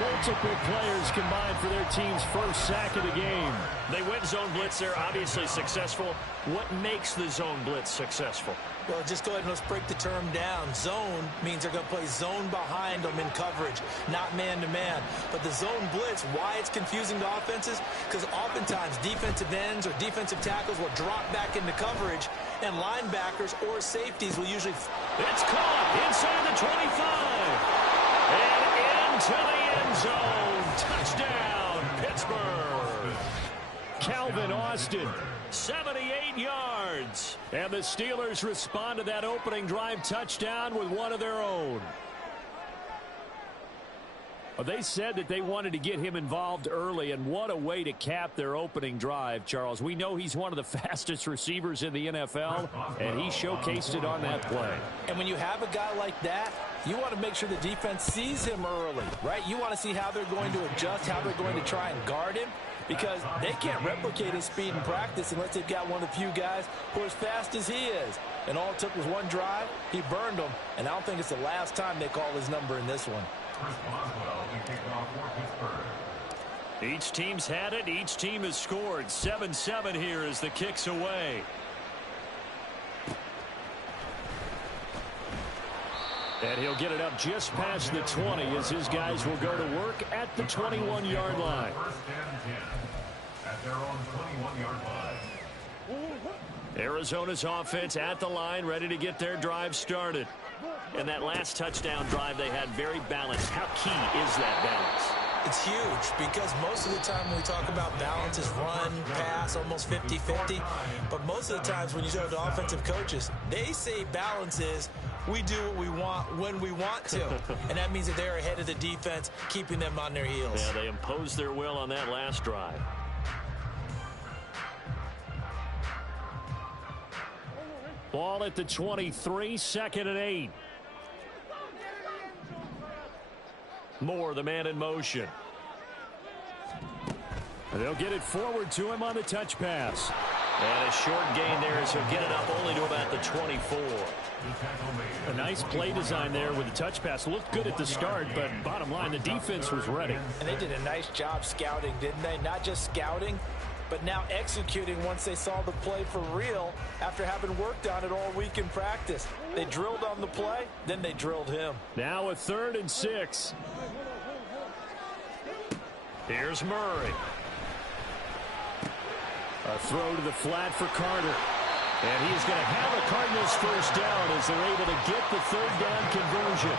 Multiple players combined for their team's first sack of the game. They went zone blitz there, obviously successful. What makes the zone blitz successful? Well, just go ahead and let's break the term down. Zone means they're going to play zone behind them in coverage, not man-to-man. But the zone blitz, why it's confusing to offenses? Because oftentimes defensive ends or defensive tackles will drop back into coverage, and linebackers or safeties will usually... It's caught inside the 25. And into the end zone. Touchdown, Pittsburgh. Calvin Austin. 78 yards. And the Steelers respond to that opening drive touchdown with one of their own. Well, they said that they wanted to get him involved early, and what a way to cap their opening drive, Charles. We know he's one of the fastest receivers in the NFL, and he showcased it on that play. And when you have a guy like that, you want to make sure the defense sees him early, right? You want to see how they're going to adjust, how they're going to try and guard him, because they can't replicate his speed in practice unless they've got one of the few guys who are as fast as he is. And all it took was one drive. He burned them, and I don't think it's the last time they call his number in this one. Each team's had it. Each team has scored. 7-7 here as the kick's away. And he'll get it up just past the 20 as his guys will go to work at the 21-yard line. First and 10 at their own 21-yard line. Arizona's offense at the line, ready to get their drive started. And that last touchdown drive they had very balanced. How key is that balance? It's huge because most of the time when we talk about balance is run, pass, almost 50-50. But most of the times when you talk to offensive coaches, they say balance is we do what we want when we want to. And that means that they're ahead of the defense, keeping them on their heels. Yeah, they imposed their will on that last drive. Ball at the 23, 2nd and 8. Moore, the man in motion. They'll get it forward to him on the touch pass. And a short gain there as he'll get it up only to about the 24. A nice play design there with the touch pass. Looked good at the start, but bottom line, the defense was ready. And they did a nice job scouting, didn't they? Not just scouting, but now executing once they saw the play for real after having worked on it all week in practice. They drilled on the play, then they drilled him. Now a 3rd and 6. Here's Murray. A throw to the flat for Carter. And he's going to have a Cardinals first down as they're able to get the 3rd down conversion.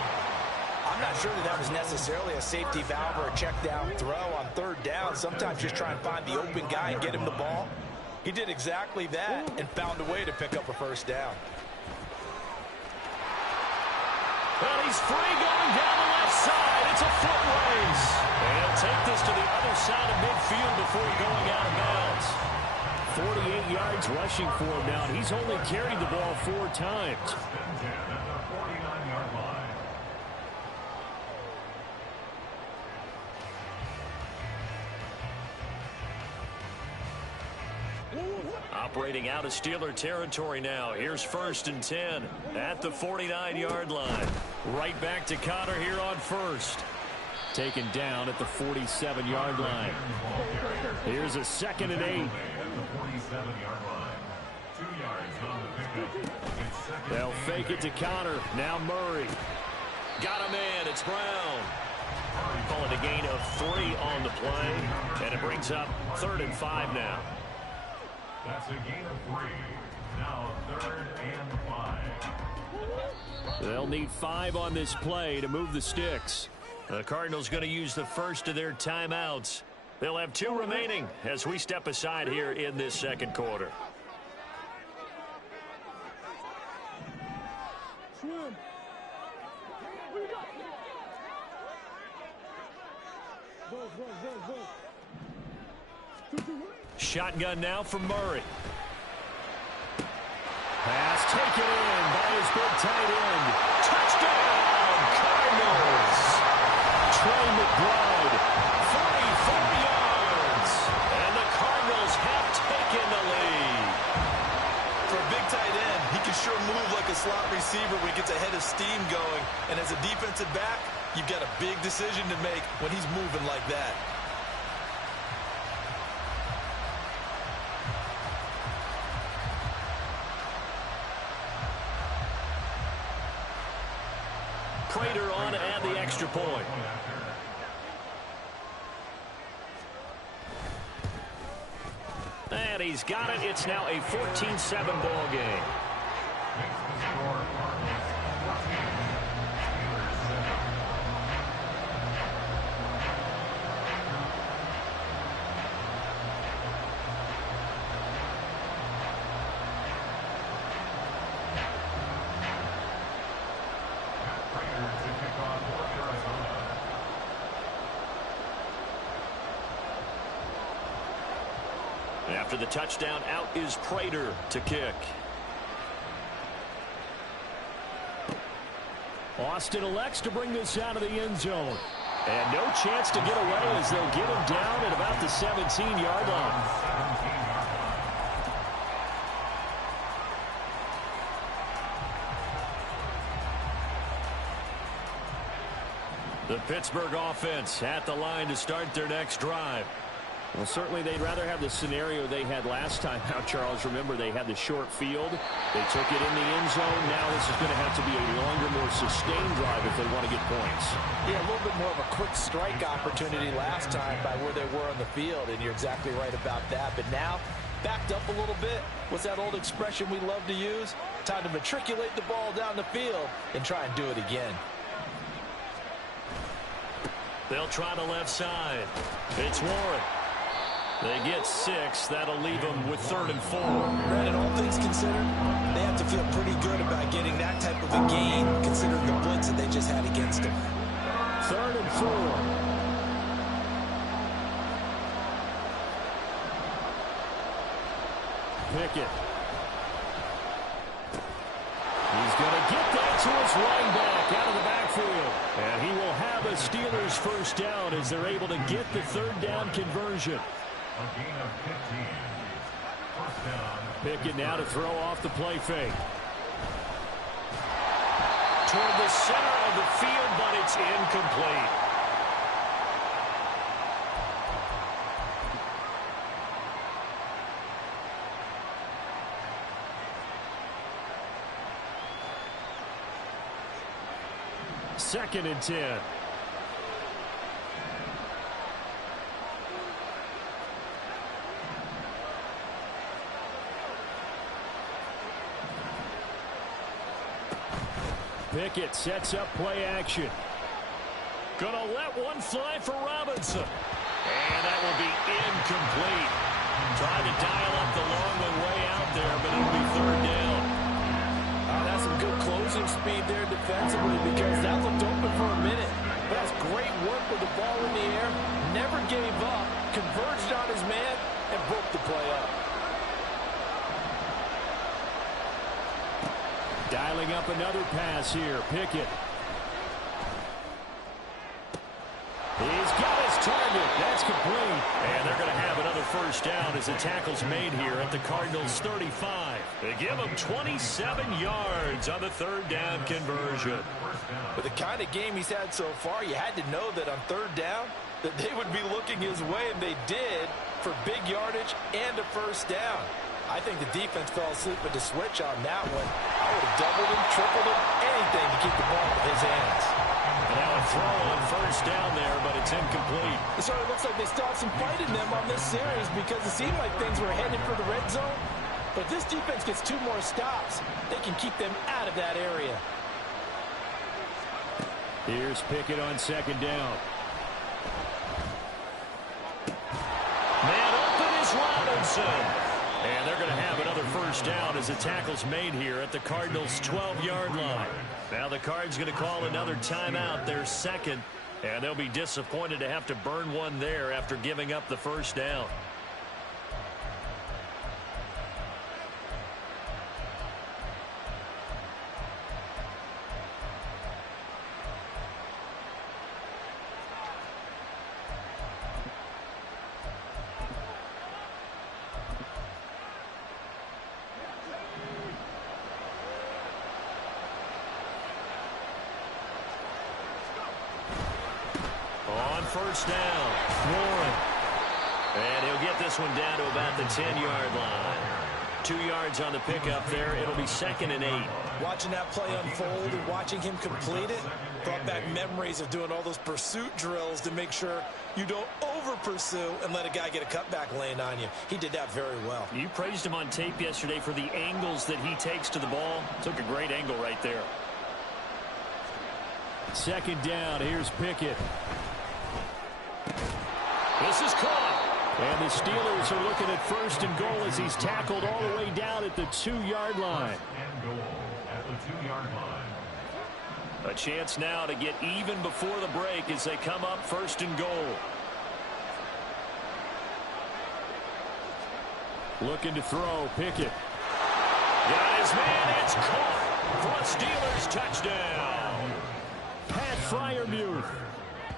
I'm not sure that was necessarily a safety valve or a check down throw on 3rd down. Sometimes just try and find the open guy and get him the ball. He did exactly that and found a way to pick up a first down. And he's free going down the left side. It's a foot race. And he'll take this to the other side of midfield before going out of bounds. 48 yards rushing for him now. He's only carried the ball 4 times. Operating out of Steeler territory now. Here's 1st and 10 at the 49-yard line. Right back to Connor here on 1st. Taken down at the 47-yard line. Here's a 2nd and 8. They'll fake it to Connor. Now Murray. Got him in. It's Brown. Call it a gain of 3 on the play. And it brings up 3rd and 5 now. That's a gain of 3. Now 3rd and 5. They'll need 5 on this play to move the sticks. The Cardinals going to use the first of their timeouts. They'll have 2 remaining as we step aside here in this 2nd quarter. Shotgun now for Murray. Pass taken in by his big tight end. Touchdown, Cardinals. Trey McBride, 44 yards. And the Cardinals have taken the lead. For a big tight end, he can sure move like a slot receiver when he gets a head of steam going. And as a defensive back, you've got a big decision to make when he's moving like that. Prater on to add the extra point. And he's got it. It's now a 14-7 ball game. After the touchdown, out is Prater to kick. Austin elects to bring this out of the end zone. And no chance to get away as they'll get him down at about the 17-yard line. The Pittsburgh offense at the line to start their next drive. Well, certainly they'd rather have the scenario they had last time out, Charles. Remember, they had the short field. They took it in the end zone. Now this is going to have to be a longer, more sustained drive if they want to get points. Yeah, a little bit more of a quick strike opportunity last time by where they were on the field, and you're exactly right about that. But now, backed up a little bit. What's that old expression we love to use? Time to matriculate the ball down the field and try and do it again. They'll try the left side. It's Warren. They get 6. That'll leave them with 3rd and 4. Granted, all things considered, they have to feel pretty good about getting that type of a gain, considering the blitz that they just had against them. 3rd and 4. Pickett. He's going to get that to his running back out of the backfield. And he will have a Steelers first down as they're able to get the 3rd down conversion. A gain of 15. First down. Pickett now to throw off the play fake. Toward the center of the field, but it's incomplete. Second and 10. Pickett sets up play action. Gonna let one fly for Robinson. And that will be incomplete. Trying to dial up the long way out there, but it'll be third down. That's some good closing speed there defensively because that looked open for a minute. But that's great work with the ball in the air. Never gave up, converged on his man, and broke the play up. Dialing up another pass here. Pickett. He's got his target. That's complete. And they're going to have another first down as the tackle's made here at the Cardinals' 35. They give them 27 yards on the third down conversion. With the kind of game he's had so far, you had to know that on third down that they would be looking his way, and they did for big yardage and a first down. I think the defense fell asleep with the switch on that one. I would have doubled him, tripled him, anything to keep the ball in his hands. And now a throw on first down there, but it's incomplete. It sort of looks like they still have some fight in them on this series because it seemed like things were headed for the red zone. But this defense gets 2 more stops. They can keep them out of that area. Here's Pickett on second down. Man open is Robinson. And they're going to have another first down as the tackle's made here at the Cardinals' 12-yard line. Now the Cards going to call another timeout, their second, and they'll be disappointed to have to burn one there after giving up the first down. First down, Warren. And he'll get this one down to about the 10-yard line. 2 yards on the pickup there. It'll be 2nd and 8. Watching that play unfold and watching him complete it brought back memories of doing all those pursuit drills to make sure you don't over-pursue and let a guy get a cutback lane on you. He did that very well. You praised him on tape yesterday for the angles that he takes to the ball. Took a great angle right there. Second down. Here's Pickett. This is caught. And the Steelers are looking at 1st and goal as he's tackled all the way down at the 2-yard line. And goal at the 2-yard line. A chance now to get even before the break as they come up 1st and goal. Looking to throw. Pickett. Got his man. It's caught for a Steelers touchdown. Pat Freiermuth.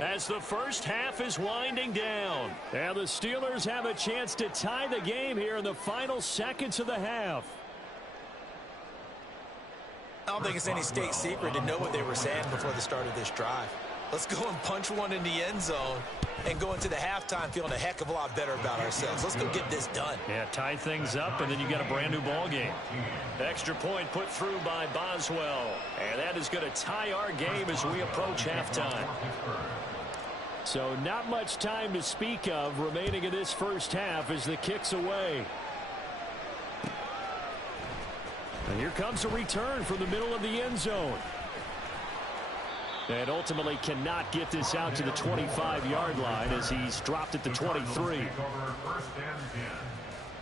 As the first half is winding down. And the Steelers have a chance to tie the game here in the final seconds of the half. I don't think it's any state secret to know what they were saying before the start of this drive. Let's go and punch one in the end zone and go into the halftime feeling a heck of a lot better about ourselves. Let's go get this done. Yeah, tie things up, and then you got a brand new ball game. Extra point put through by Boswell. And that is going to tie our game as we approach halftime. So not much time to speak of remaining in this first half as the kick's away. And here comes a return from the middle of the end zone. And ultimately cannot get this out to the 25-yard line as he's dropped at the 23. 1st and 10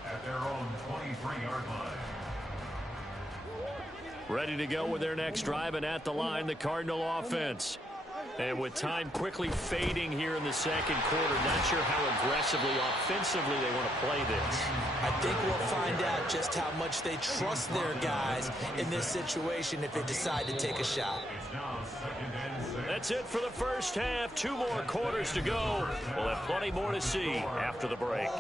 at their own 23-yard line. Ready to go with their next drive, and at the line, the Cardinal offense. And with time quickly fading here in the second quarter, not sure how aggressively, offensively they want to play this. I think we'll find out just how much they trust their guys in this situation if they decide to take a shot. It's now 2nd and 6. That's it for the first half. 2 more quarters to go. We'll have plenty more to see after the break.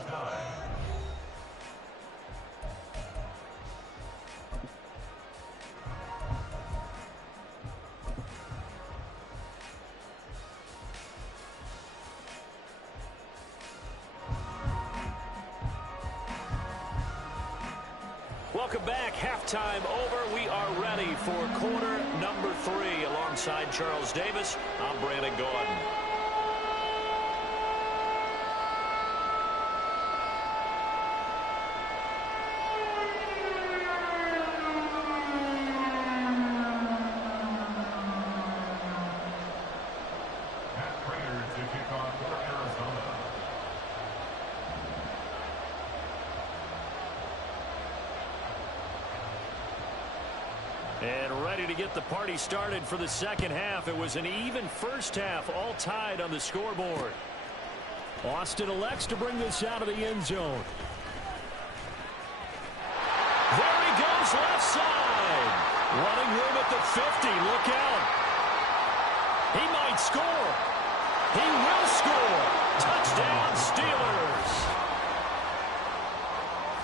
Welcome back. Halftime over. We are ready for quarter number 3. Alongside Charles Davis, I'm Brandon Gordon. Pat Prater to kick off for Arizona. And ready to get the party started for the second half. It was an even first half, all tied on the scoreboard. Austin elects to bring this out of the end zone. There he goes, left side. Running room at the 50. Look out. He might score. He will score. Touchdown, Steelers.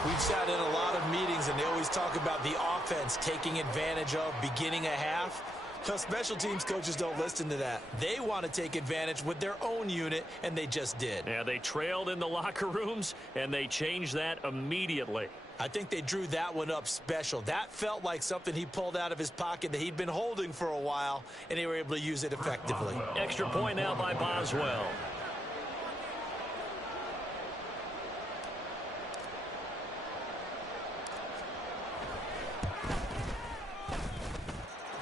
We've sat in a lot of meetings, and they always talk about the offense taking advantage of beginning a half. Now, special teams coaches don't listen to that. They want to take advantage with their own unit, and they just did. Yeah, they trailed in the locker rooms, and they changed that immediately. I think they drew that one up special. That felt like something he pulled out of his pocket that he'd been holding for a while, and they were able to use it effectively. Extra point now by Boswell.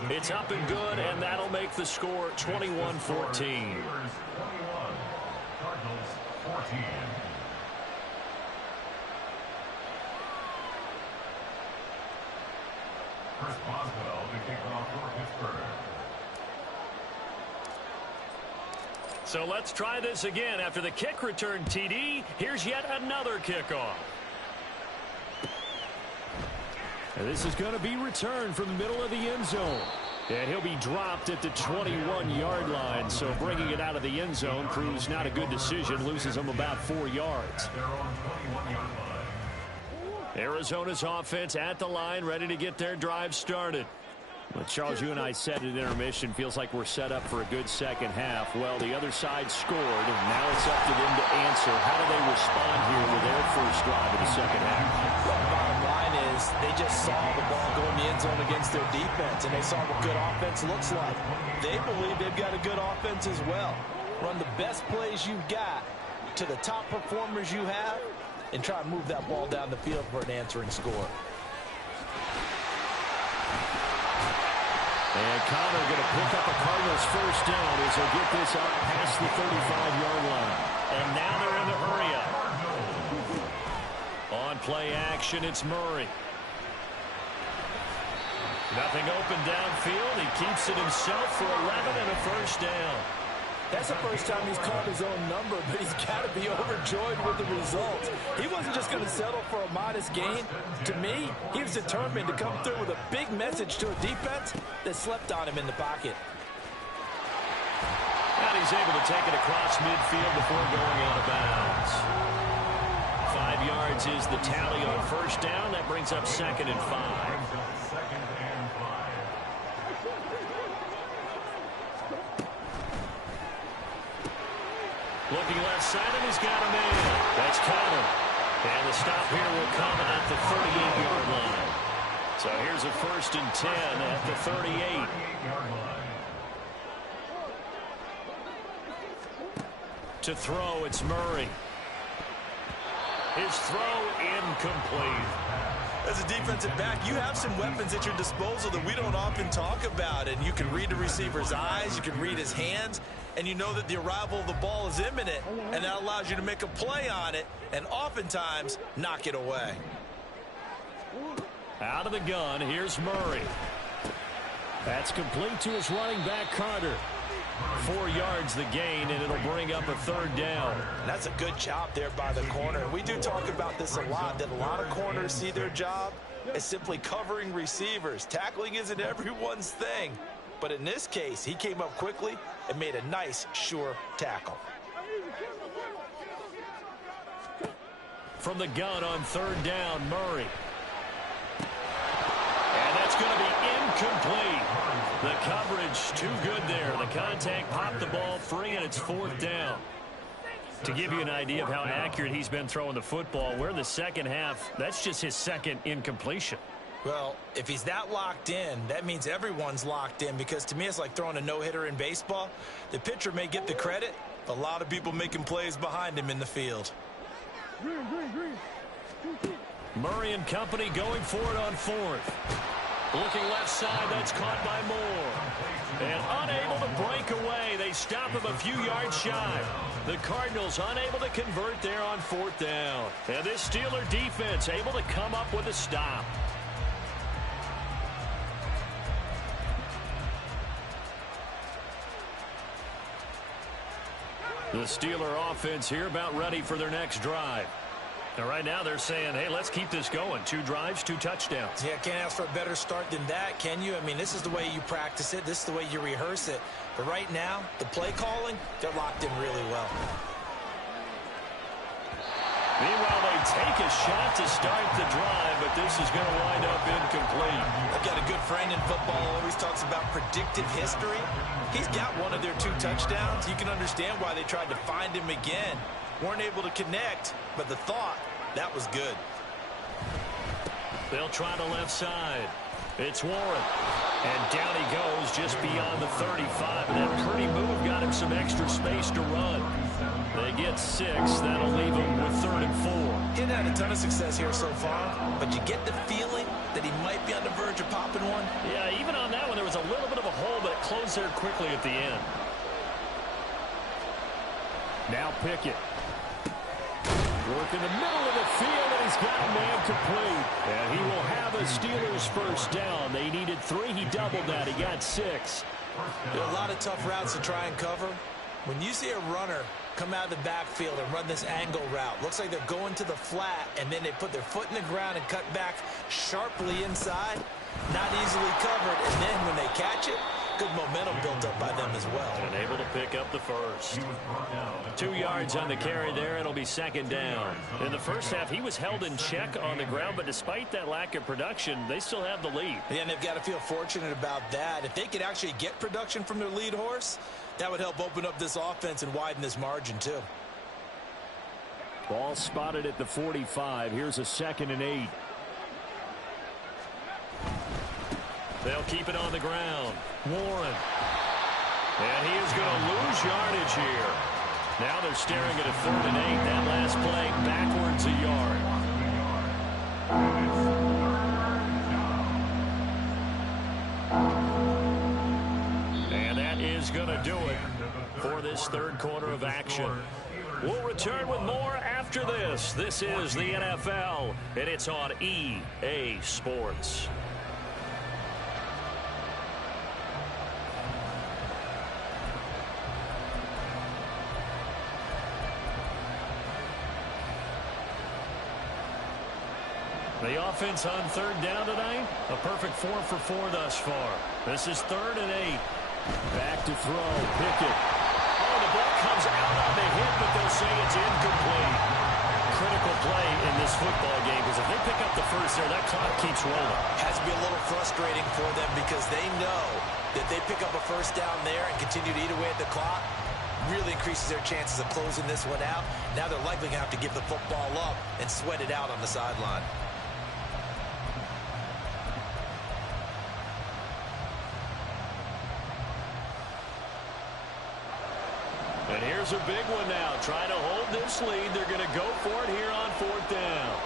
It's up and good, and that'll make the score 21-14. Cardinals 21, Cardinals 14. Chris Boswell to kick off for Pittsburgh. So let's try this again. After the kick return TD, here's yet another kickoff. And this is going to be returned from the middle of the end zone. And he'll be dropped at the 21-yard line. So bringing it out of the end zone proves not a good decision. Loses him about 4 yards. Their own 21-yard line. Arizona's offense at the line, ready to get their drive started. Well, Charles, you and I said at intermission, feels like we're set up for a good second half. Well, the other side scored, and now it's up to them to answer. How do they respond here with their first drive of the second half? Well, the bottom line is they just saw the ball go in the end zone against their defense, and they saw what good offense looks like. They believe they've got a good offense as well. Run the best plays you've got to the top performers you have, and try and move that ball down the field for an answering score. And Connor going to pick up a Cardinals first down as he'll get this out past the 35-yard line. And now they're in the hurry up. On play action, it's Murray. Nothing open downfield. He keeps it himself for 11 and a first down. That's the first time he's called his own number, but he's got to be overjoyed with the results. He wasn't just going to settle for a modest gain. To me, he was determined to come through with a big message to a defense that slept on him in the pocket. And he's able to take it across midfield before going out of bounds. 5 yards is the tally on first down. That brings up 2nd and 5. Second and 5. Looking left side, and he's got him in. That's Connor. And the stop here will come at the 38-yard line. So here's a 1st and 10 at the 38. 38-yard line. To throw, it's Murray. His throw incomplete. As a defensive back, you have some weapons at your disposal that we don't often talk about. And you can read the receiver's eyes, you can read his hands, and you know that the arrival of the ball is imminent, and that allows you to make a play on it and oftentimes knock it away. Out of the gun, here's Murray. That's complete to his running back, Carter. 4 yards the gain, and it'll bring up a 3rd down. That's a good job there by the corner. We do talk about this a lot, that a lot of corners see their job as simply covering receivers. Tackling isn't everyone's thing. But in this case, he came up quickly and made a nice, sure tackle. From the gun on 3rd down, Murray. And that's going to be incomplete. The coverage too good there. The contact popped the ball free, and it's 4th down. To give you an idea of how accurate he's been throwing the football, we're in the second half. That's just his 2nd incompletion. Well, if he's that locked in, that means everyone's locked in, because to me it's like throwing a no-hitter in baseball. The pitcher may get the credit, but a lot of people making plays behind him in the field. Murray and company going for it on 4th. Looking left side, that's caught by Moore. And unable to break away. They stop him a few yards shy. The Cardinals unable to convert there on 4th down. And this Steeler defense able to come up with a stop. The Steeler offense here about ready for their next drive. And right now they're saying, hey, let's keep this going. 2 drives, 2 touchdowns. Yeah, can't ask for a better start than that, can you? I mean, this is the way you practice it. This is the way you rehearse it. But right now, the play calling, they're locked in really well. Meanwhile, they take a shot to start the drive, but this is going to wind up incomplete. I've got a good friend in football who always talks about predictive history. He's got one of their 2 touchdowns. You can understand why they tried to find him again. Weren't able to connect, but the thought, that was good. They'll try the left side. It's Warren. And down he goes just beyond the 35. And that pretty move got him some extra space to run. They get 6. That'll leave him with 3rd and 4. He hasn't had a ton of success here so far, but you get the feeling that he might be on the verge of popping one. Yeah, even on that one, there was a little bit of a hole, but it closed there quickly at the end. Now Pickett. Work in the middle of the field, and he's got a man complete. And he will have a Steelers first down. They needed 3. He doubled that. He got 6. There are a lot of tough routes to try and cover. When you see a runner come out of the backfield and run this angle route, looks like they're going to the flat, and then they put their foot in the ground and cut back sharply inside. Not easily covered, and then when they catch it, good momentum built up by them as well. And able to pick up the first. 2 yards on the carry there. It'll be 2nd down. In the first half, he was held in check on the ground, but despite that lack of production, they still have the lead. Yeah, and they've got to feel fortunate about that. If they could actually get production from their lead horse, that would help open up this offense and widen this margin too. Ball spotted at the 45. Here's a 2nd and 8. They'll keep it on the ground. Warren. And he is going to lose yardage here. Now they're staring at a 3rd and 8. That last play backwards a yard. And that is going to do it for this 3rd quarter of action. We'll return with more after this. This is the NFL, and it's on EA Sports. The offense on 3rd down tonight, a perfect 4 for 4 thus far. This is 3rd and 8. Back to throw, Pickett. Oh, the ball comes out on the hit, but they'll say it's incomplete. Critical play in this football game, because if they pick up the first there, that clock keeps rolling. Has to be a little frustrating for them because they know that they pick up a first down there and continue to eat away at the clock, really increases their chances of closing this one out. Now they're likely going to have to give the football up and sweat it out on the sideline. And here's a big one now. Trying to hold this lead. They're going to go for it here on 4th down.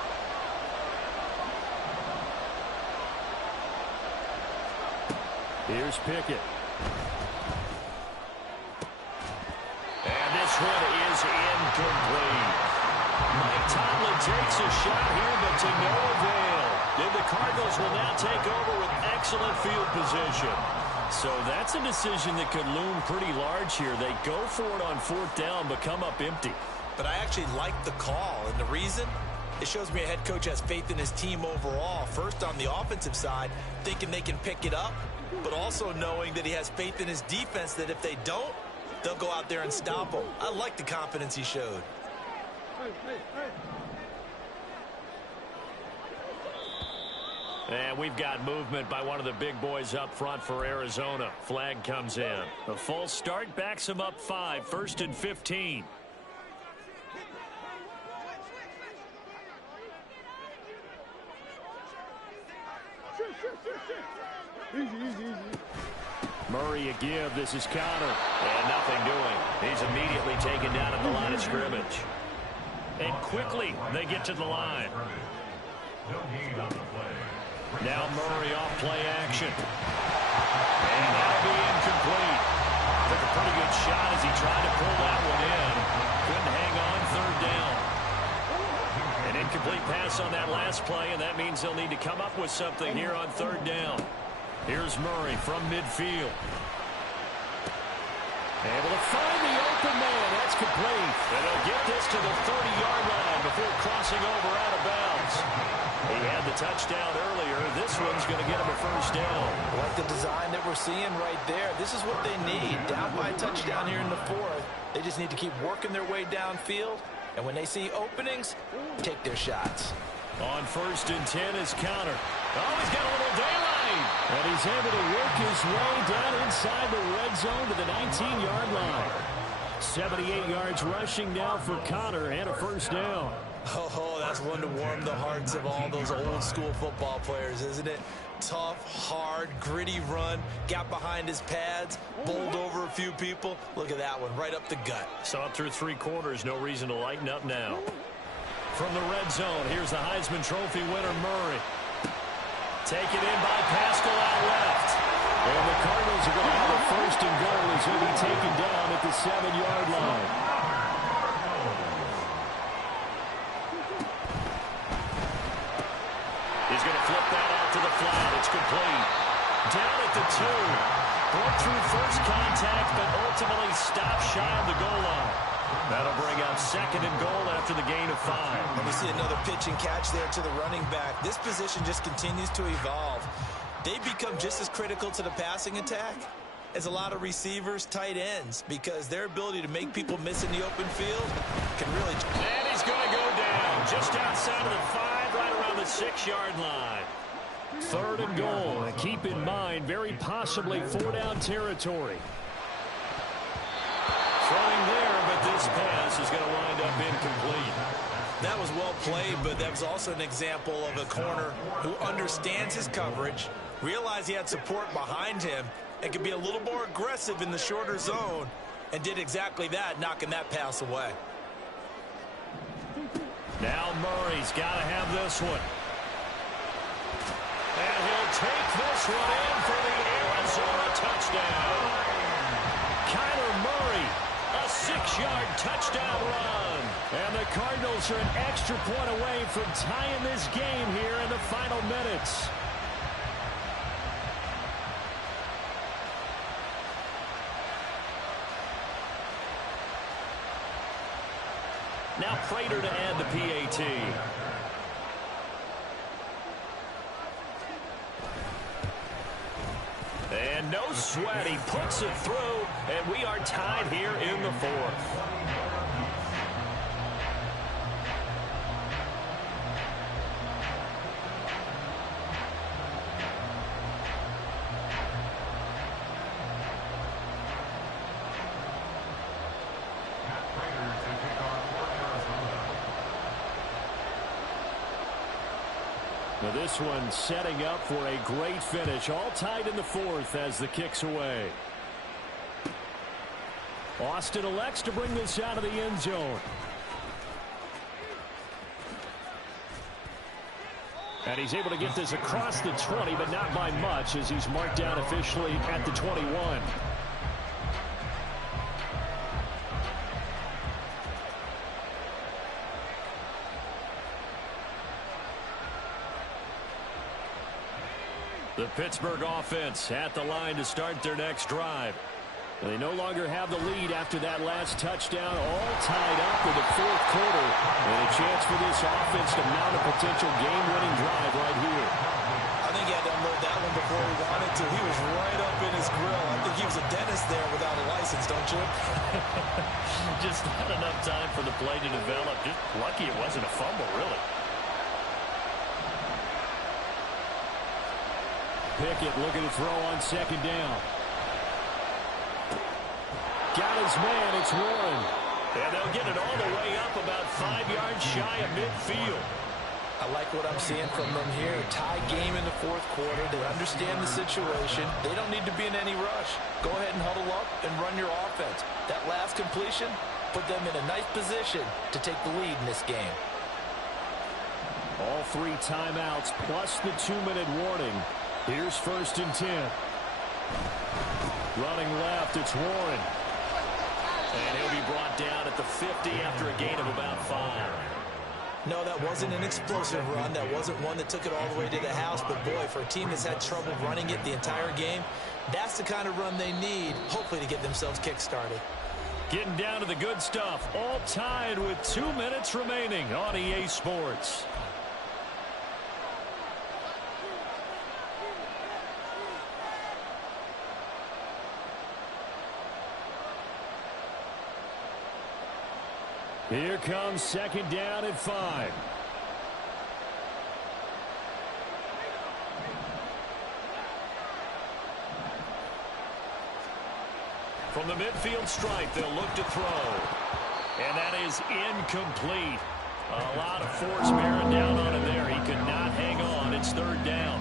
Here's Pickett. And this one is incomplete. Mike Tomlin takes a shot here, but to no avail. And the Cardinals will now take over with excellent field position. So that's a decision that could loom pretty large here. They go for it on 4th down, but come up empty. But I actually like the call, and the reason? It shows me a head coach has faith in his team overall. First, on the offensive side, thinking they can pick it up, but also knowing that he has faith in his defense that if they don't, they'll go out there and stop them. I like the confidence he showed. And we've got movement by one of the big boys up front for Arizona. Flag comes in. A false start backs him up 5. 1st and 15. Murray a give. This is counter. And nothing doing. He's immediately taken down at the line of scrimmage. And quickly they get to the line. Now Murray off play action. And that'll be incomplete. Took a pretty good shot as he tried to pull that one in. Couldn't hang on 3rd down. An incomplete pass on that last play, and that means they'll need to come up with something here on 3rd down. Here's Murray from midfield. Able to find the open man. That's complete. And they'll get this to the 30-yard line before crossing over out of bounds. He had the touchdown earlier. This one's going to get him a first down. I like the design that we're seeing right there. This is what they need. Down by a touchdown here in the fourth. They just need to keep working their way downfield. And when they see openings, take their shots. On 1st and 10 is Counter. Oh, he's got a little daylight. And he's able to work his way down inside the red zone to the 19-yard line. 78 yards rushing now for Counter and a first down. Oh, that's one to warm the hearts of all those old school football players, isn't it? Tough, hard, gritty run, got behind his pads, bowled over a few people. Look at that one, right up the gut. Saw it through 3 quarters, no reason to lighten up now. From the red zone, here's the Heisman Trophy winner, Murray. Taken in by Pascal out left. And the Cardinals are going to have a first and goal as he'll be taken down at the 7-yard line. He's going to flip that out to the flat. It's complete. Down at the 2. Broke through first contact, but ultimately stopped shy of the goal line. That'll bring up 2nd and goal after the gain of 5. And we see another pitch and catch there to the running back. This position just continues to evolve. They become just as critical to the passing attack as a lot of receivers, tight ends, because their ability to make people miss in the open field can really... And he's going to go down just outside of the 5, right around the 6-yard line. 3rd and goal. And keep in mind, very possibly 4-down territory. Throwing there, but this pass is going to wind up incomplete. That was well played, but that was also an example of a corner who understands his coverage, realized he had support behind him, and could be a little more aggressive in the shorter zone, and did exactly that, knocking that pass away. Now Murray's got to have this one. And he'll take this one in for the Arizona touchdown. Kyler Murray, a 6-yard touchdown run. And the Cardinals are an extra point away from tying this game here in the final minutes. Now Prater to add the PAT. And no sweat, he puts it through, and we are tied here in the 4th. Now this one setting up for a great finish. All tied in the 4th as the kick's away. Austin elects to bring this out of the end zone. And he's able to get this across the 20, but not by much as he's marked down officially at the 21. The Pittsburgh offense at the line to start their next drive. They no longer have the lead after that last touchdown, all tied up for the 4th quarter. And a chance for this offense to mount a potential game-winning drive right here. I think he had to unload that one before he wanted to. He was right up in his grill. I think he was a dentist there without a license, don't you? Just not enough time for the play to develop. Just lucky it wasn't a fumble, really. Pickett looking to throw on 2nd down. Got his man, it's Warren. And they'll get it all the way up about 5 yards shy of midfield. I like what I'm seeing from them here. Tie game in the 4th quarter. They understand the situation. They don't need to be in any rush. Go ahead and huddle up and run your offense. That last completion put them in a nice position to take the lead in this game. All 3 timeouts plus the 2-minute warning. Here's 1st and 10. Running left, it's Warren. And he'll be brought down at the 50 after a gain of about 5. No, that wasn't an explosive run. That wasn't one that took it all the way to the house. But, boy, for a team that's had trouble running it the entire game, that's the kind of run they need, hopefully, to get themselves kick-started. Getting down to the good stuff. All tied with 2 minutes remaining on EA Sports. Here comes second down at 5. From the midfield stripe, they'll look to throw. And that is incomplete. A lot of force bearing down on him there. He could not hang on. It's third down.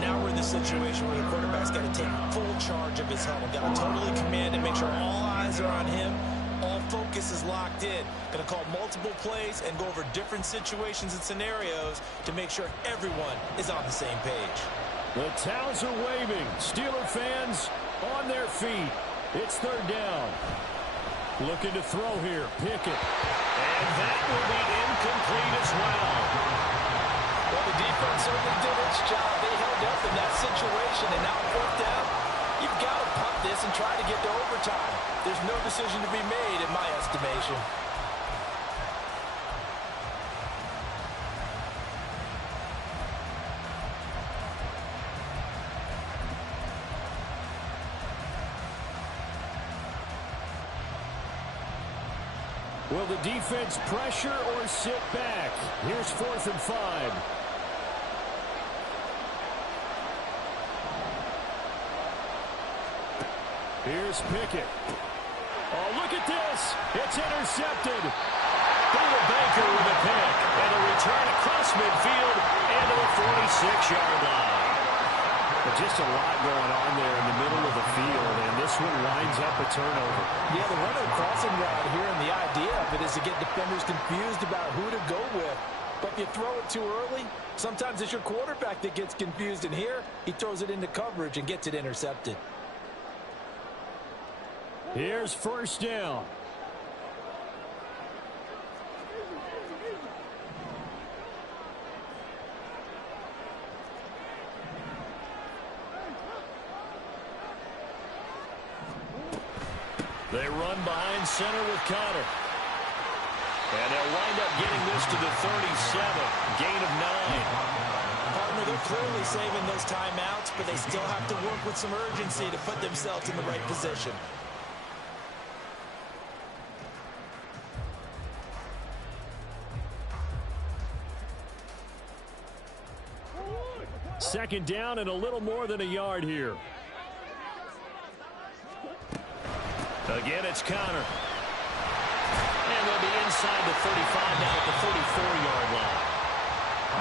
Now we're in the situation where the quarterback's got to take full charge of his huddle. Got to totally command and make sure all eyes are on him. All focus is locked in. Going to call multiple plays and go over different situations and scenarios to make sure everyone is on the same page. The towels are waving. Steeler fans on their feet. It's third down. Looking to throw here. Pickett. And that will be incomplete as well. Well, the defense certainly did its job. They held up in that situation, and now fourth down. You've got to punt this and try to get to overtime. There's no decision to be made in my estimation. Will the defense pressure or sit back? Here's 4th and 5. Here's Pickett. Oh, look at this. It's intercepted. David Baker with a pick. And a return across midfield into the 46-yard line. But just a lot going on there in the middle of the field, and this one winds up a turnover. Yeah, the run of the crossing route here, and the idea of it is to get defenders confused about who to go with. But if you throw it too early, sometimes it's your quarterback that gets confused, and here he throws it into coverage and gets it intercepted. Here's first down. They run behind center with Connor. And they'll wind up getting this to the 37. Gain of 9. Partner, they're clearly saving those timeouts, but they still have to work with some urgency to put themselves in the right position. Second down and a little more than a yard here. Again, it's Connor. And they'll be inside the 35 now at the 44-yard line.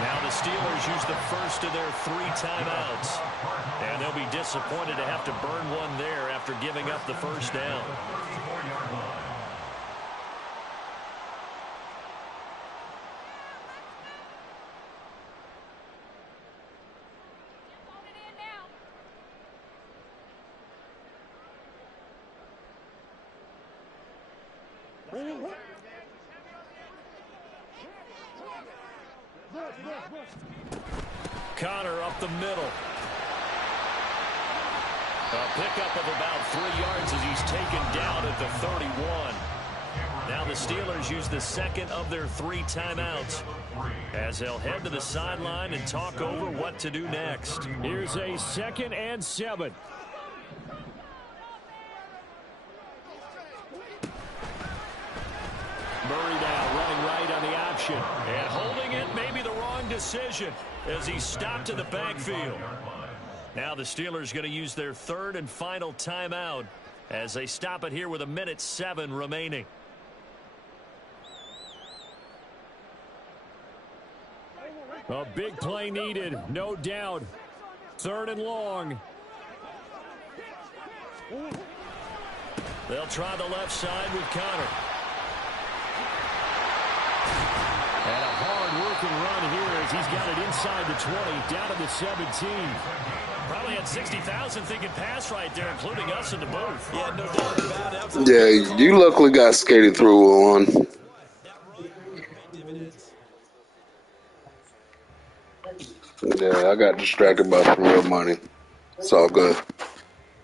Now the Steelers use the first of their 3 timeouts. And they'll be disappointed to have to burn one there after giving up the first down. Connor up the middle. A pickup of about 3 yards as he's taken down at the 31. Now the Steelers use the second of their 3 timeouts as they'll head to the sideline and talk over what to do next. Here's a 2nd and 7. Murray now running right on the option. And holding it may be the wrong decision as he's stopped in the backfield. Now the Steelers going to use their 3rd and final timeout as they stop it here with 1:07 remaining. A big play needed, no doubt. 3rd and long. They'll try the left side with Connor. And a hard-working run here as he's got it inside the 20, down to the 17. Probably had 60,000 thinking pass right there, including us in the booth. Yeah, no doubt about it. Yeah, you luckily got skated through on. That really paid dividends. Yeah, I got distracted by some real money. It's all good.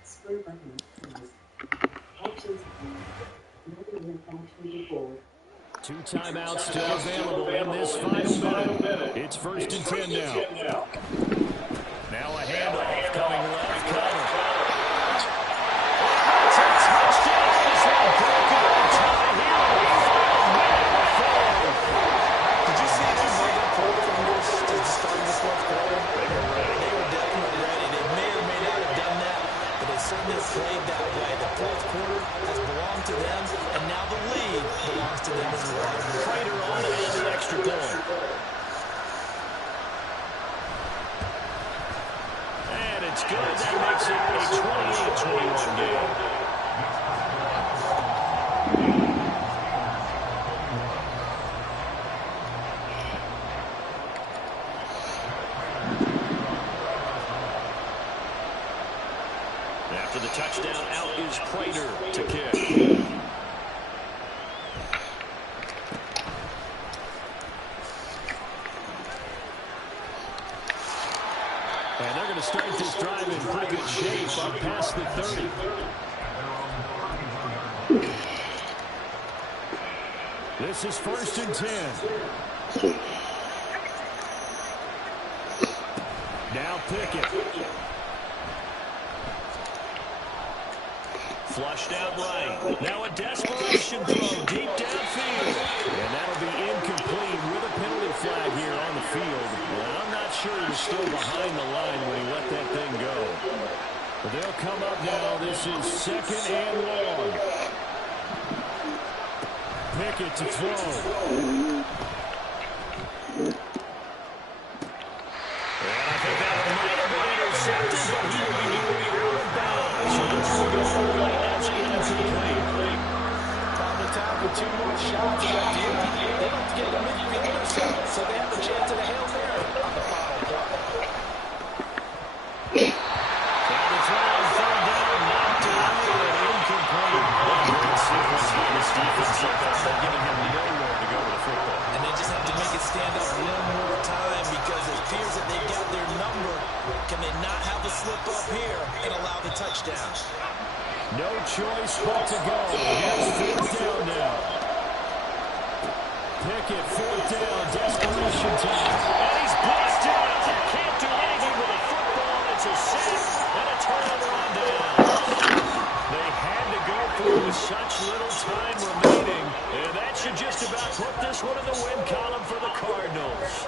Square button. Pause. Actions. Nothing left action before. 2 timeouts still available in this final minute. It's 1st and 10 now. Now a handoff coming left corner. It's a touchdown. This one broken on time here in the final minute of the fourth. Did you see them move that forward from this to the start of the fourth quarter? They were ready. They were definitely ready. They may or may not have done that, but they certainly played that way. The fourth quarter has belonged to them, and now the lead belongs to them as well. Prater on it on the extra point. And it's good. That makes it a 28-21 game. After the touchdown, out is Prater to kick. And they're going to start this drive in pretty good shape up past the 30. This is 1st and 10. Now Pickett. Flushed out right. Now a desperation throw deep downfield. And that'll be incomplete with a penalty flag here on the field. Well, I'm not sure he was still behind the line when he let that thing go. But they'll come up now. This is 2nd and long. Pickett to throw. And I think that might have been intercepted, but he will be out of bounds. So this will go away as incomplete. Probably time for 2 more shots at that deal. They don't get the midfield or so they have a chance at a Hail Mary on the final play. And the throw on 3rd down, knocked away and incomplete. What a great sequence by this defense so far. They're giving him nowhere to go with the football. And they just have to make it stand up one more time because it appears that they got their number. Can they not have a slip up here and allow the touchdown? No choice but to go. Here's 4th down now. Pickett, 4th down, desperation time. And he's brought down. Can't do anything with a football. It's a sack and a turnover on downs. They had to go for it with such little time remaining. And that should just about put this one in the win column for the Cardinals.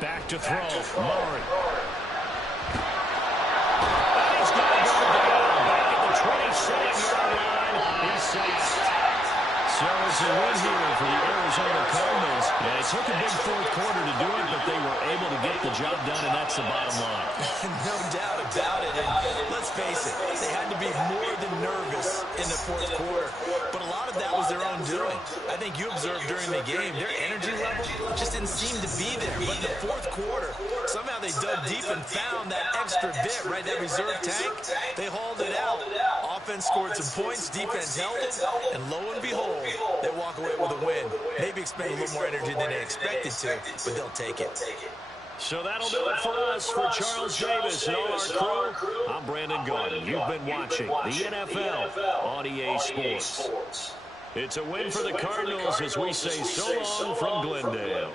Back to throw, Murray. And he's got to go down. Back at the 27-yard line. He's sacked. So it's a win here for the Arizona Cardinals. And it took a big fourth quarter to do it, but they were able to get the job done, and that's the bottom line. No doubt about it. And let's face it, they had to be more than nervous in the fourth quarter. But a lot of that was their own doing. I think you observed during the game, their energy level just didn't seem to be there. But in the fourth quarter, somehow they dug deep and found that extra bit, right, that reserve tank. They hauled it out. Offense scored some points, defense held it, and lo and behold, they walk away with a win. Maybe expend a little more energy than they expected to, but they'll take it. So that'll do it for us. For Charles Davis and all our crew, I'm Brandon Garden. You've been watching the NFL on EA Sports. It's a win for the Cardinals as we say so long from Glendale.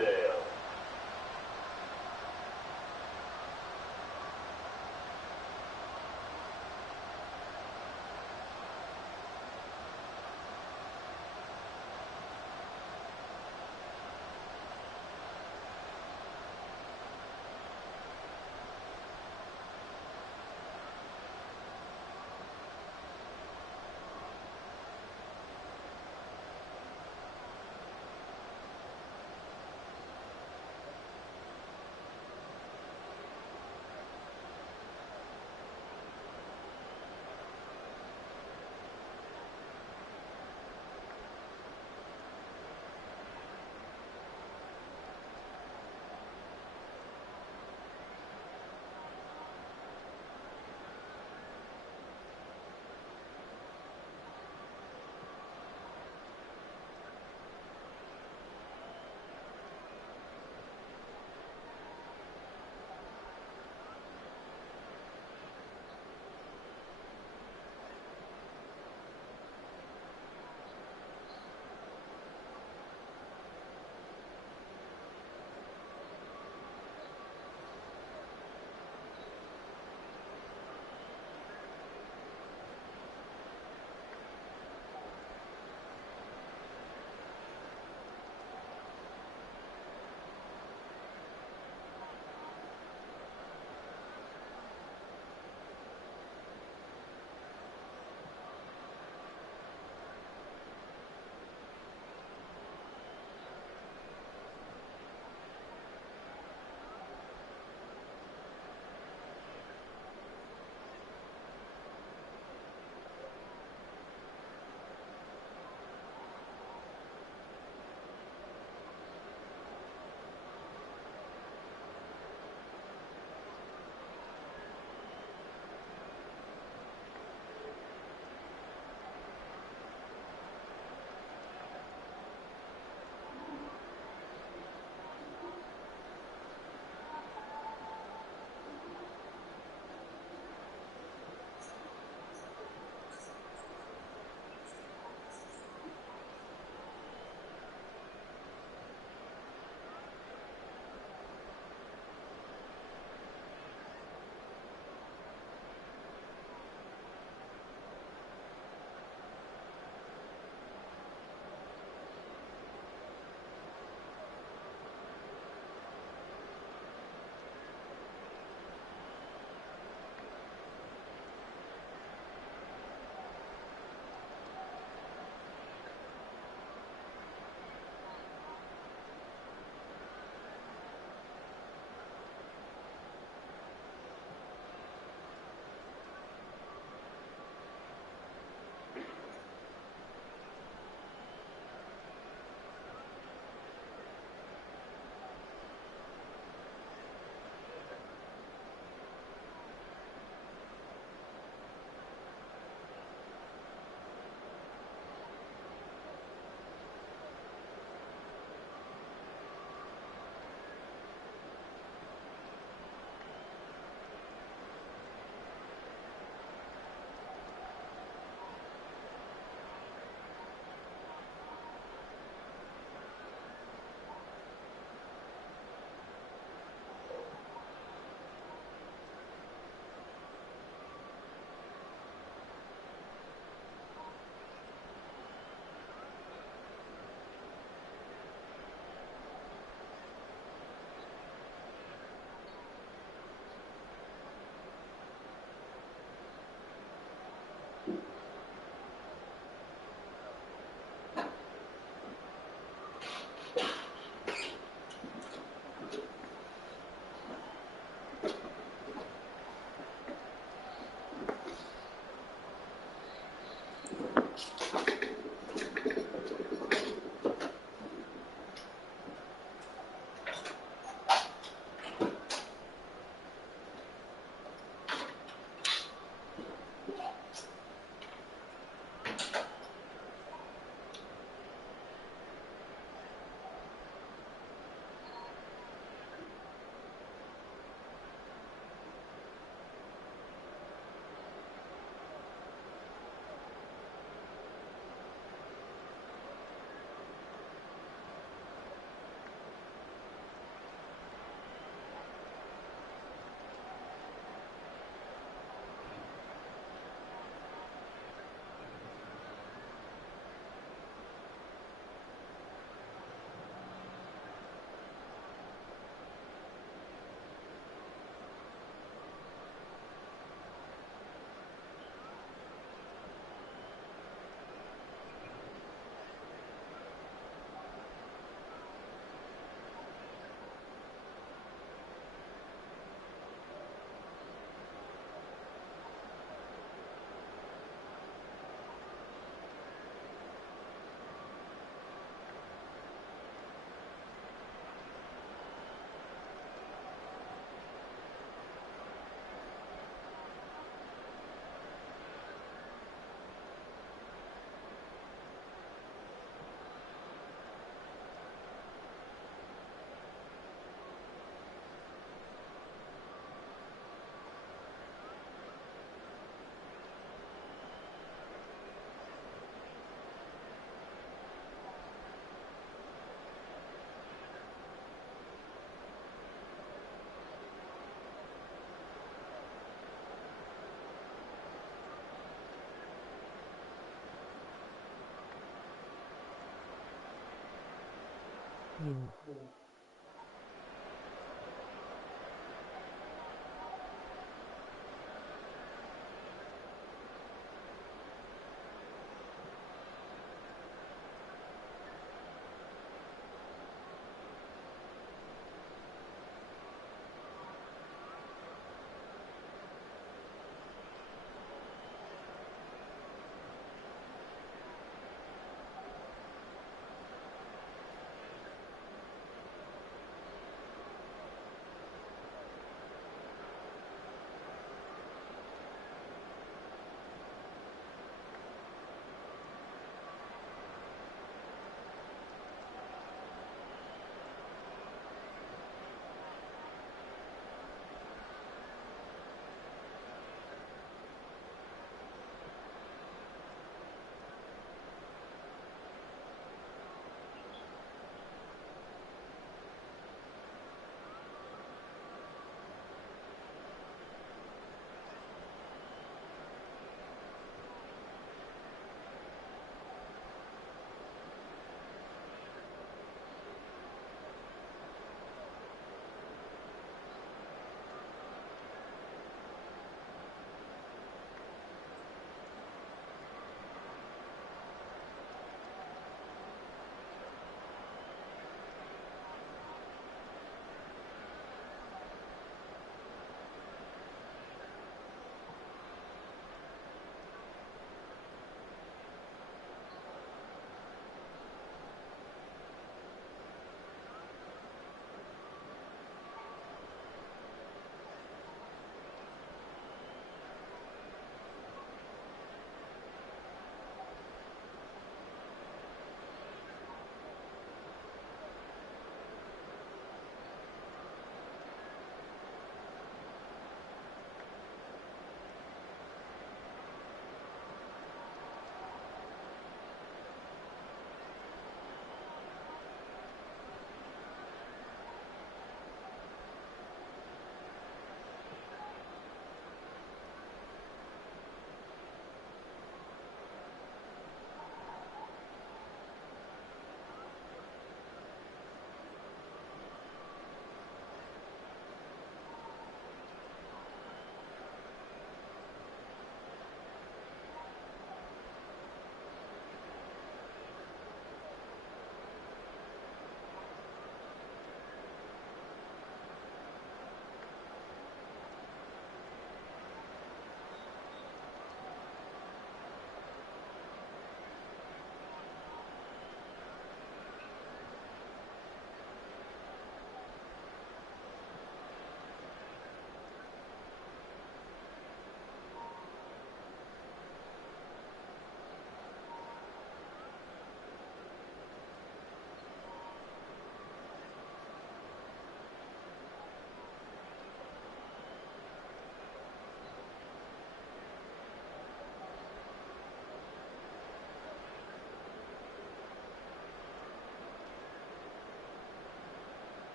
you.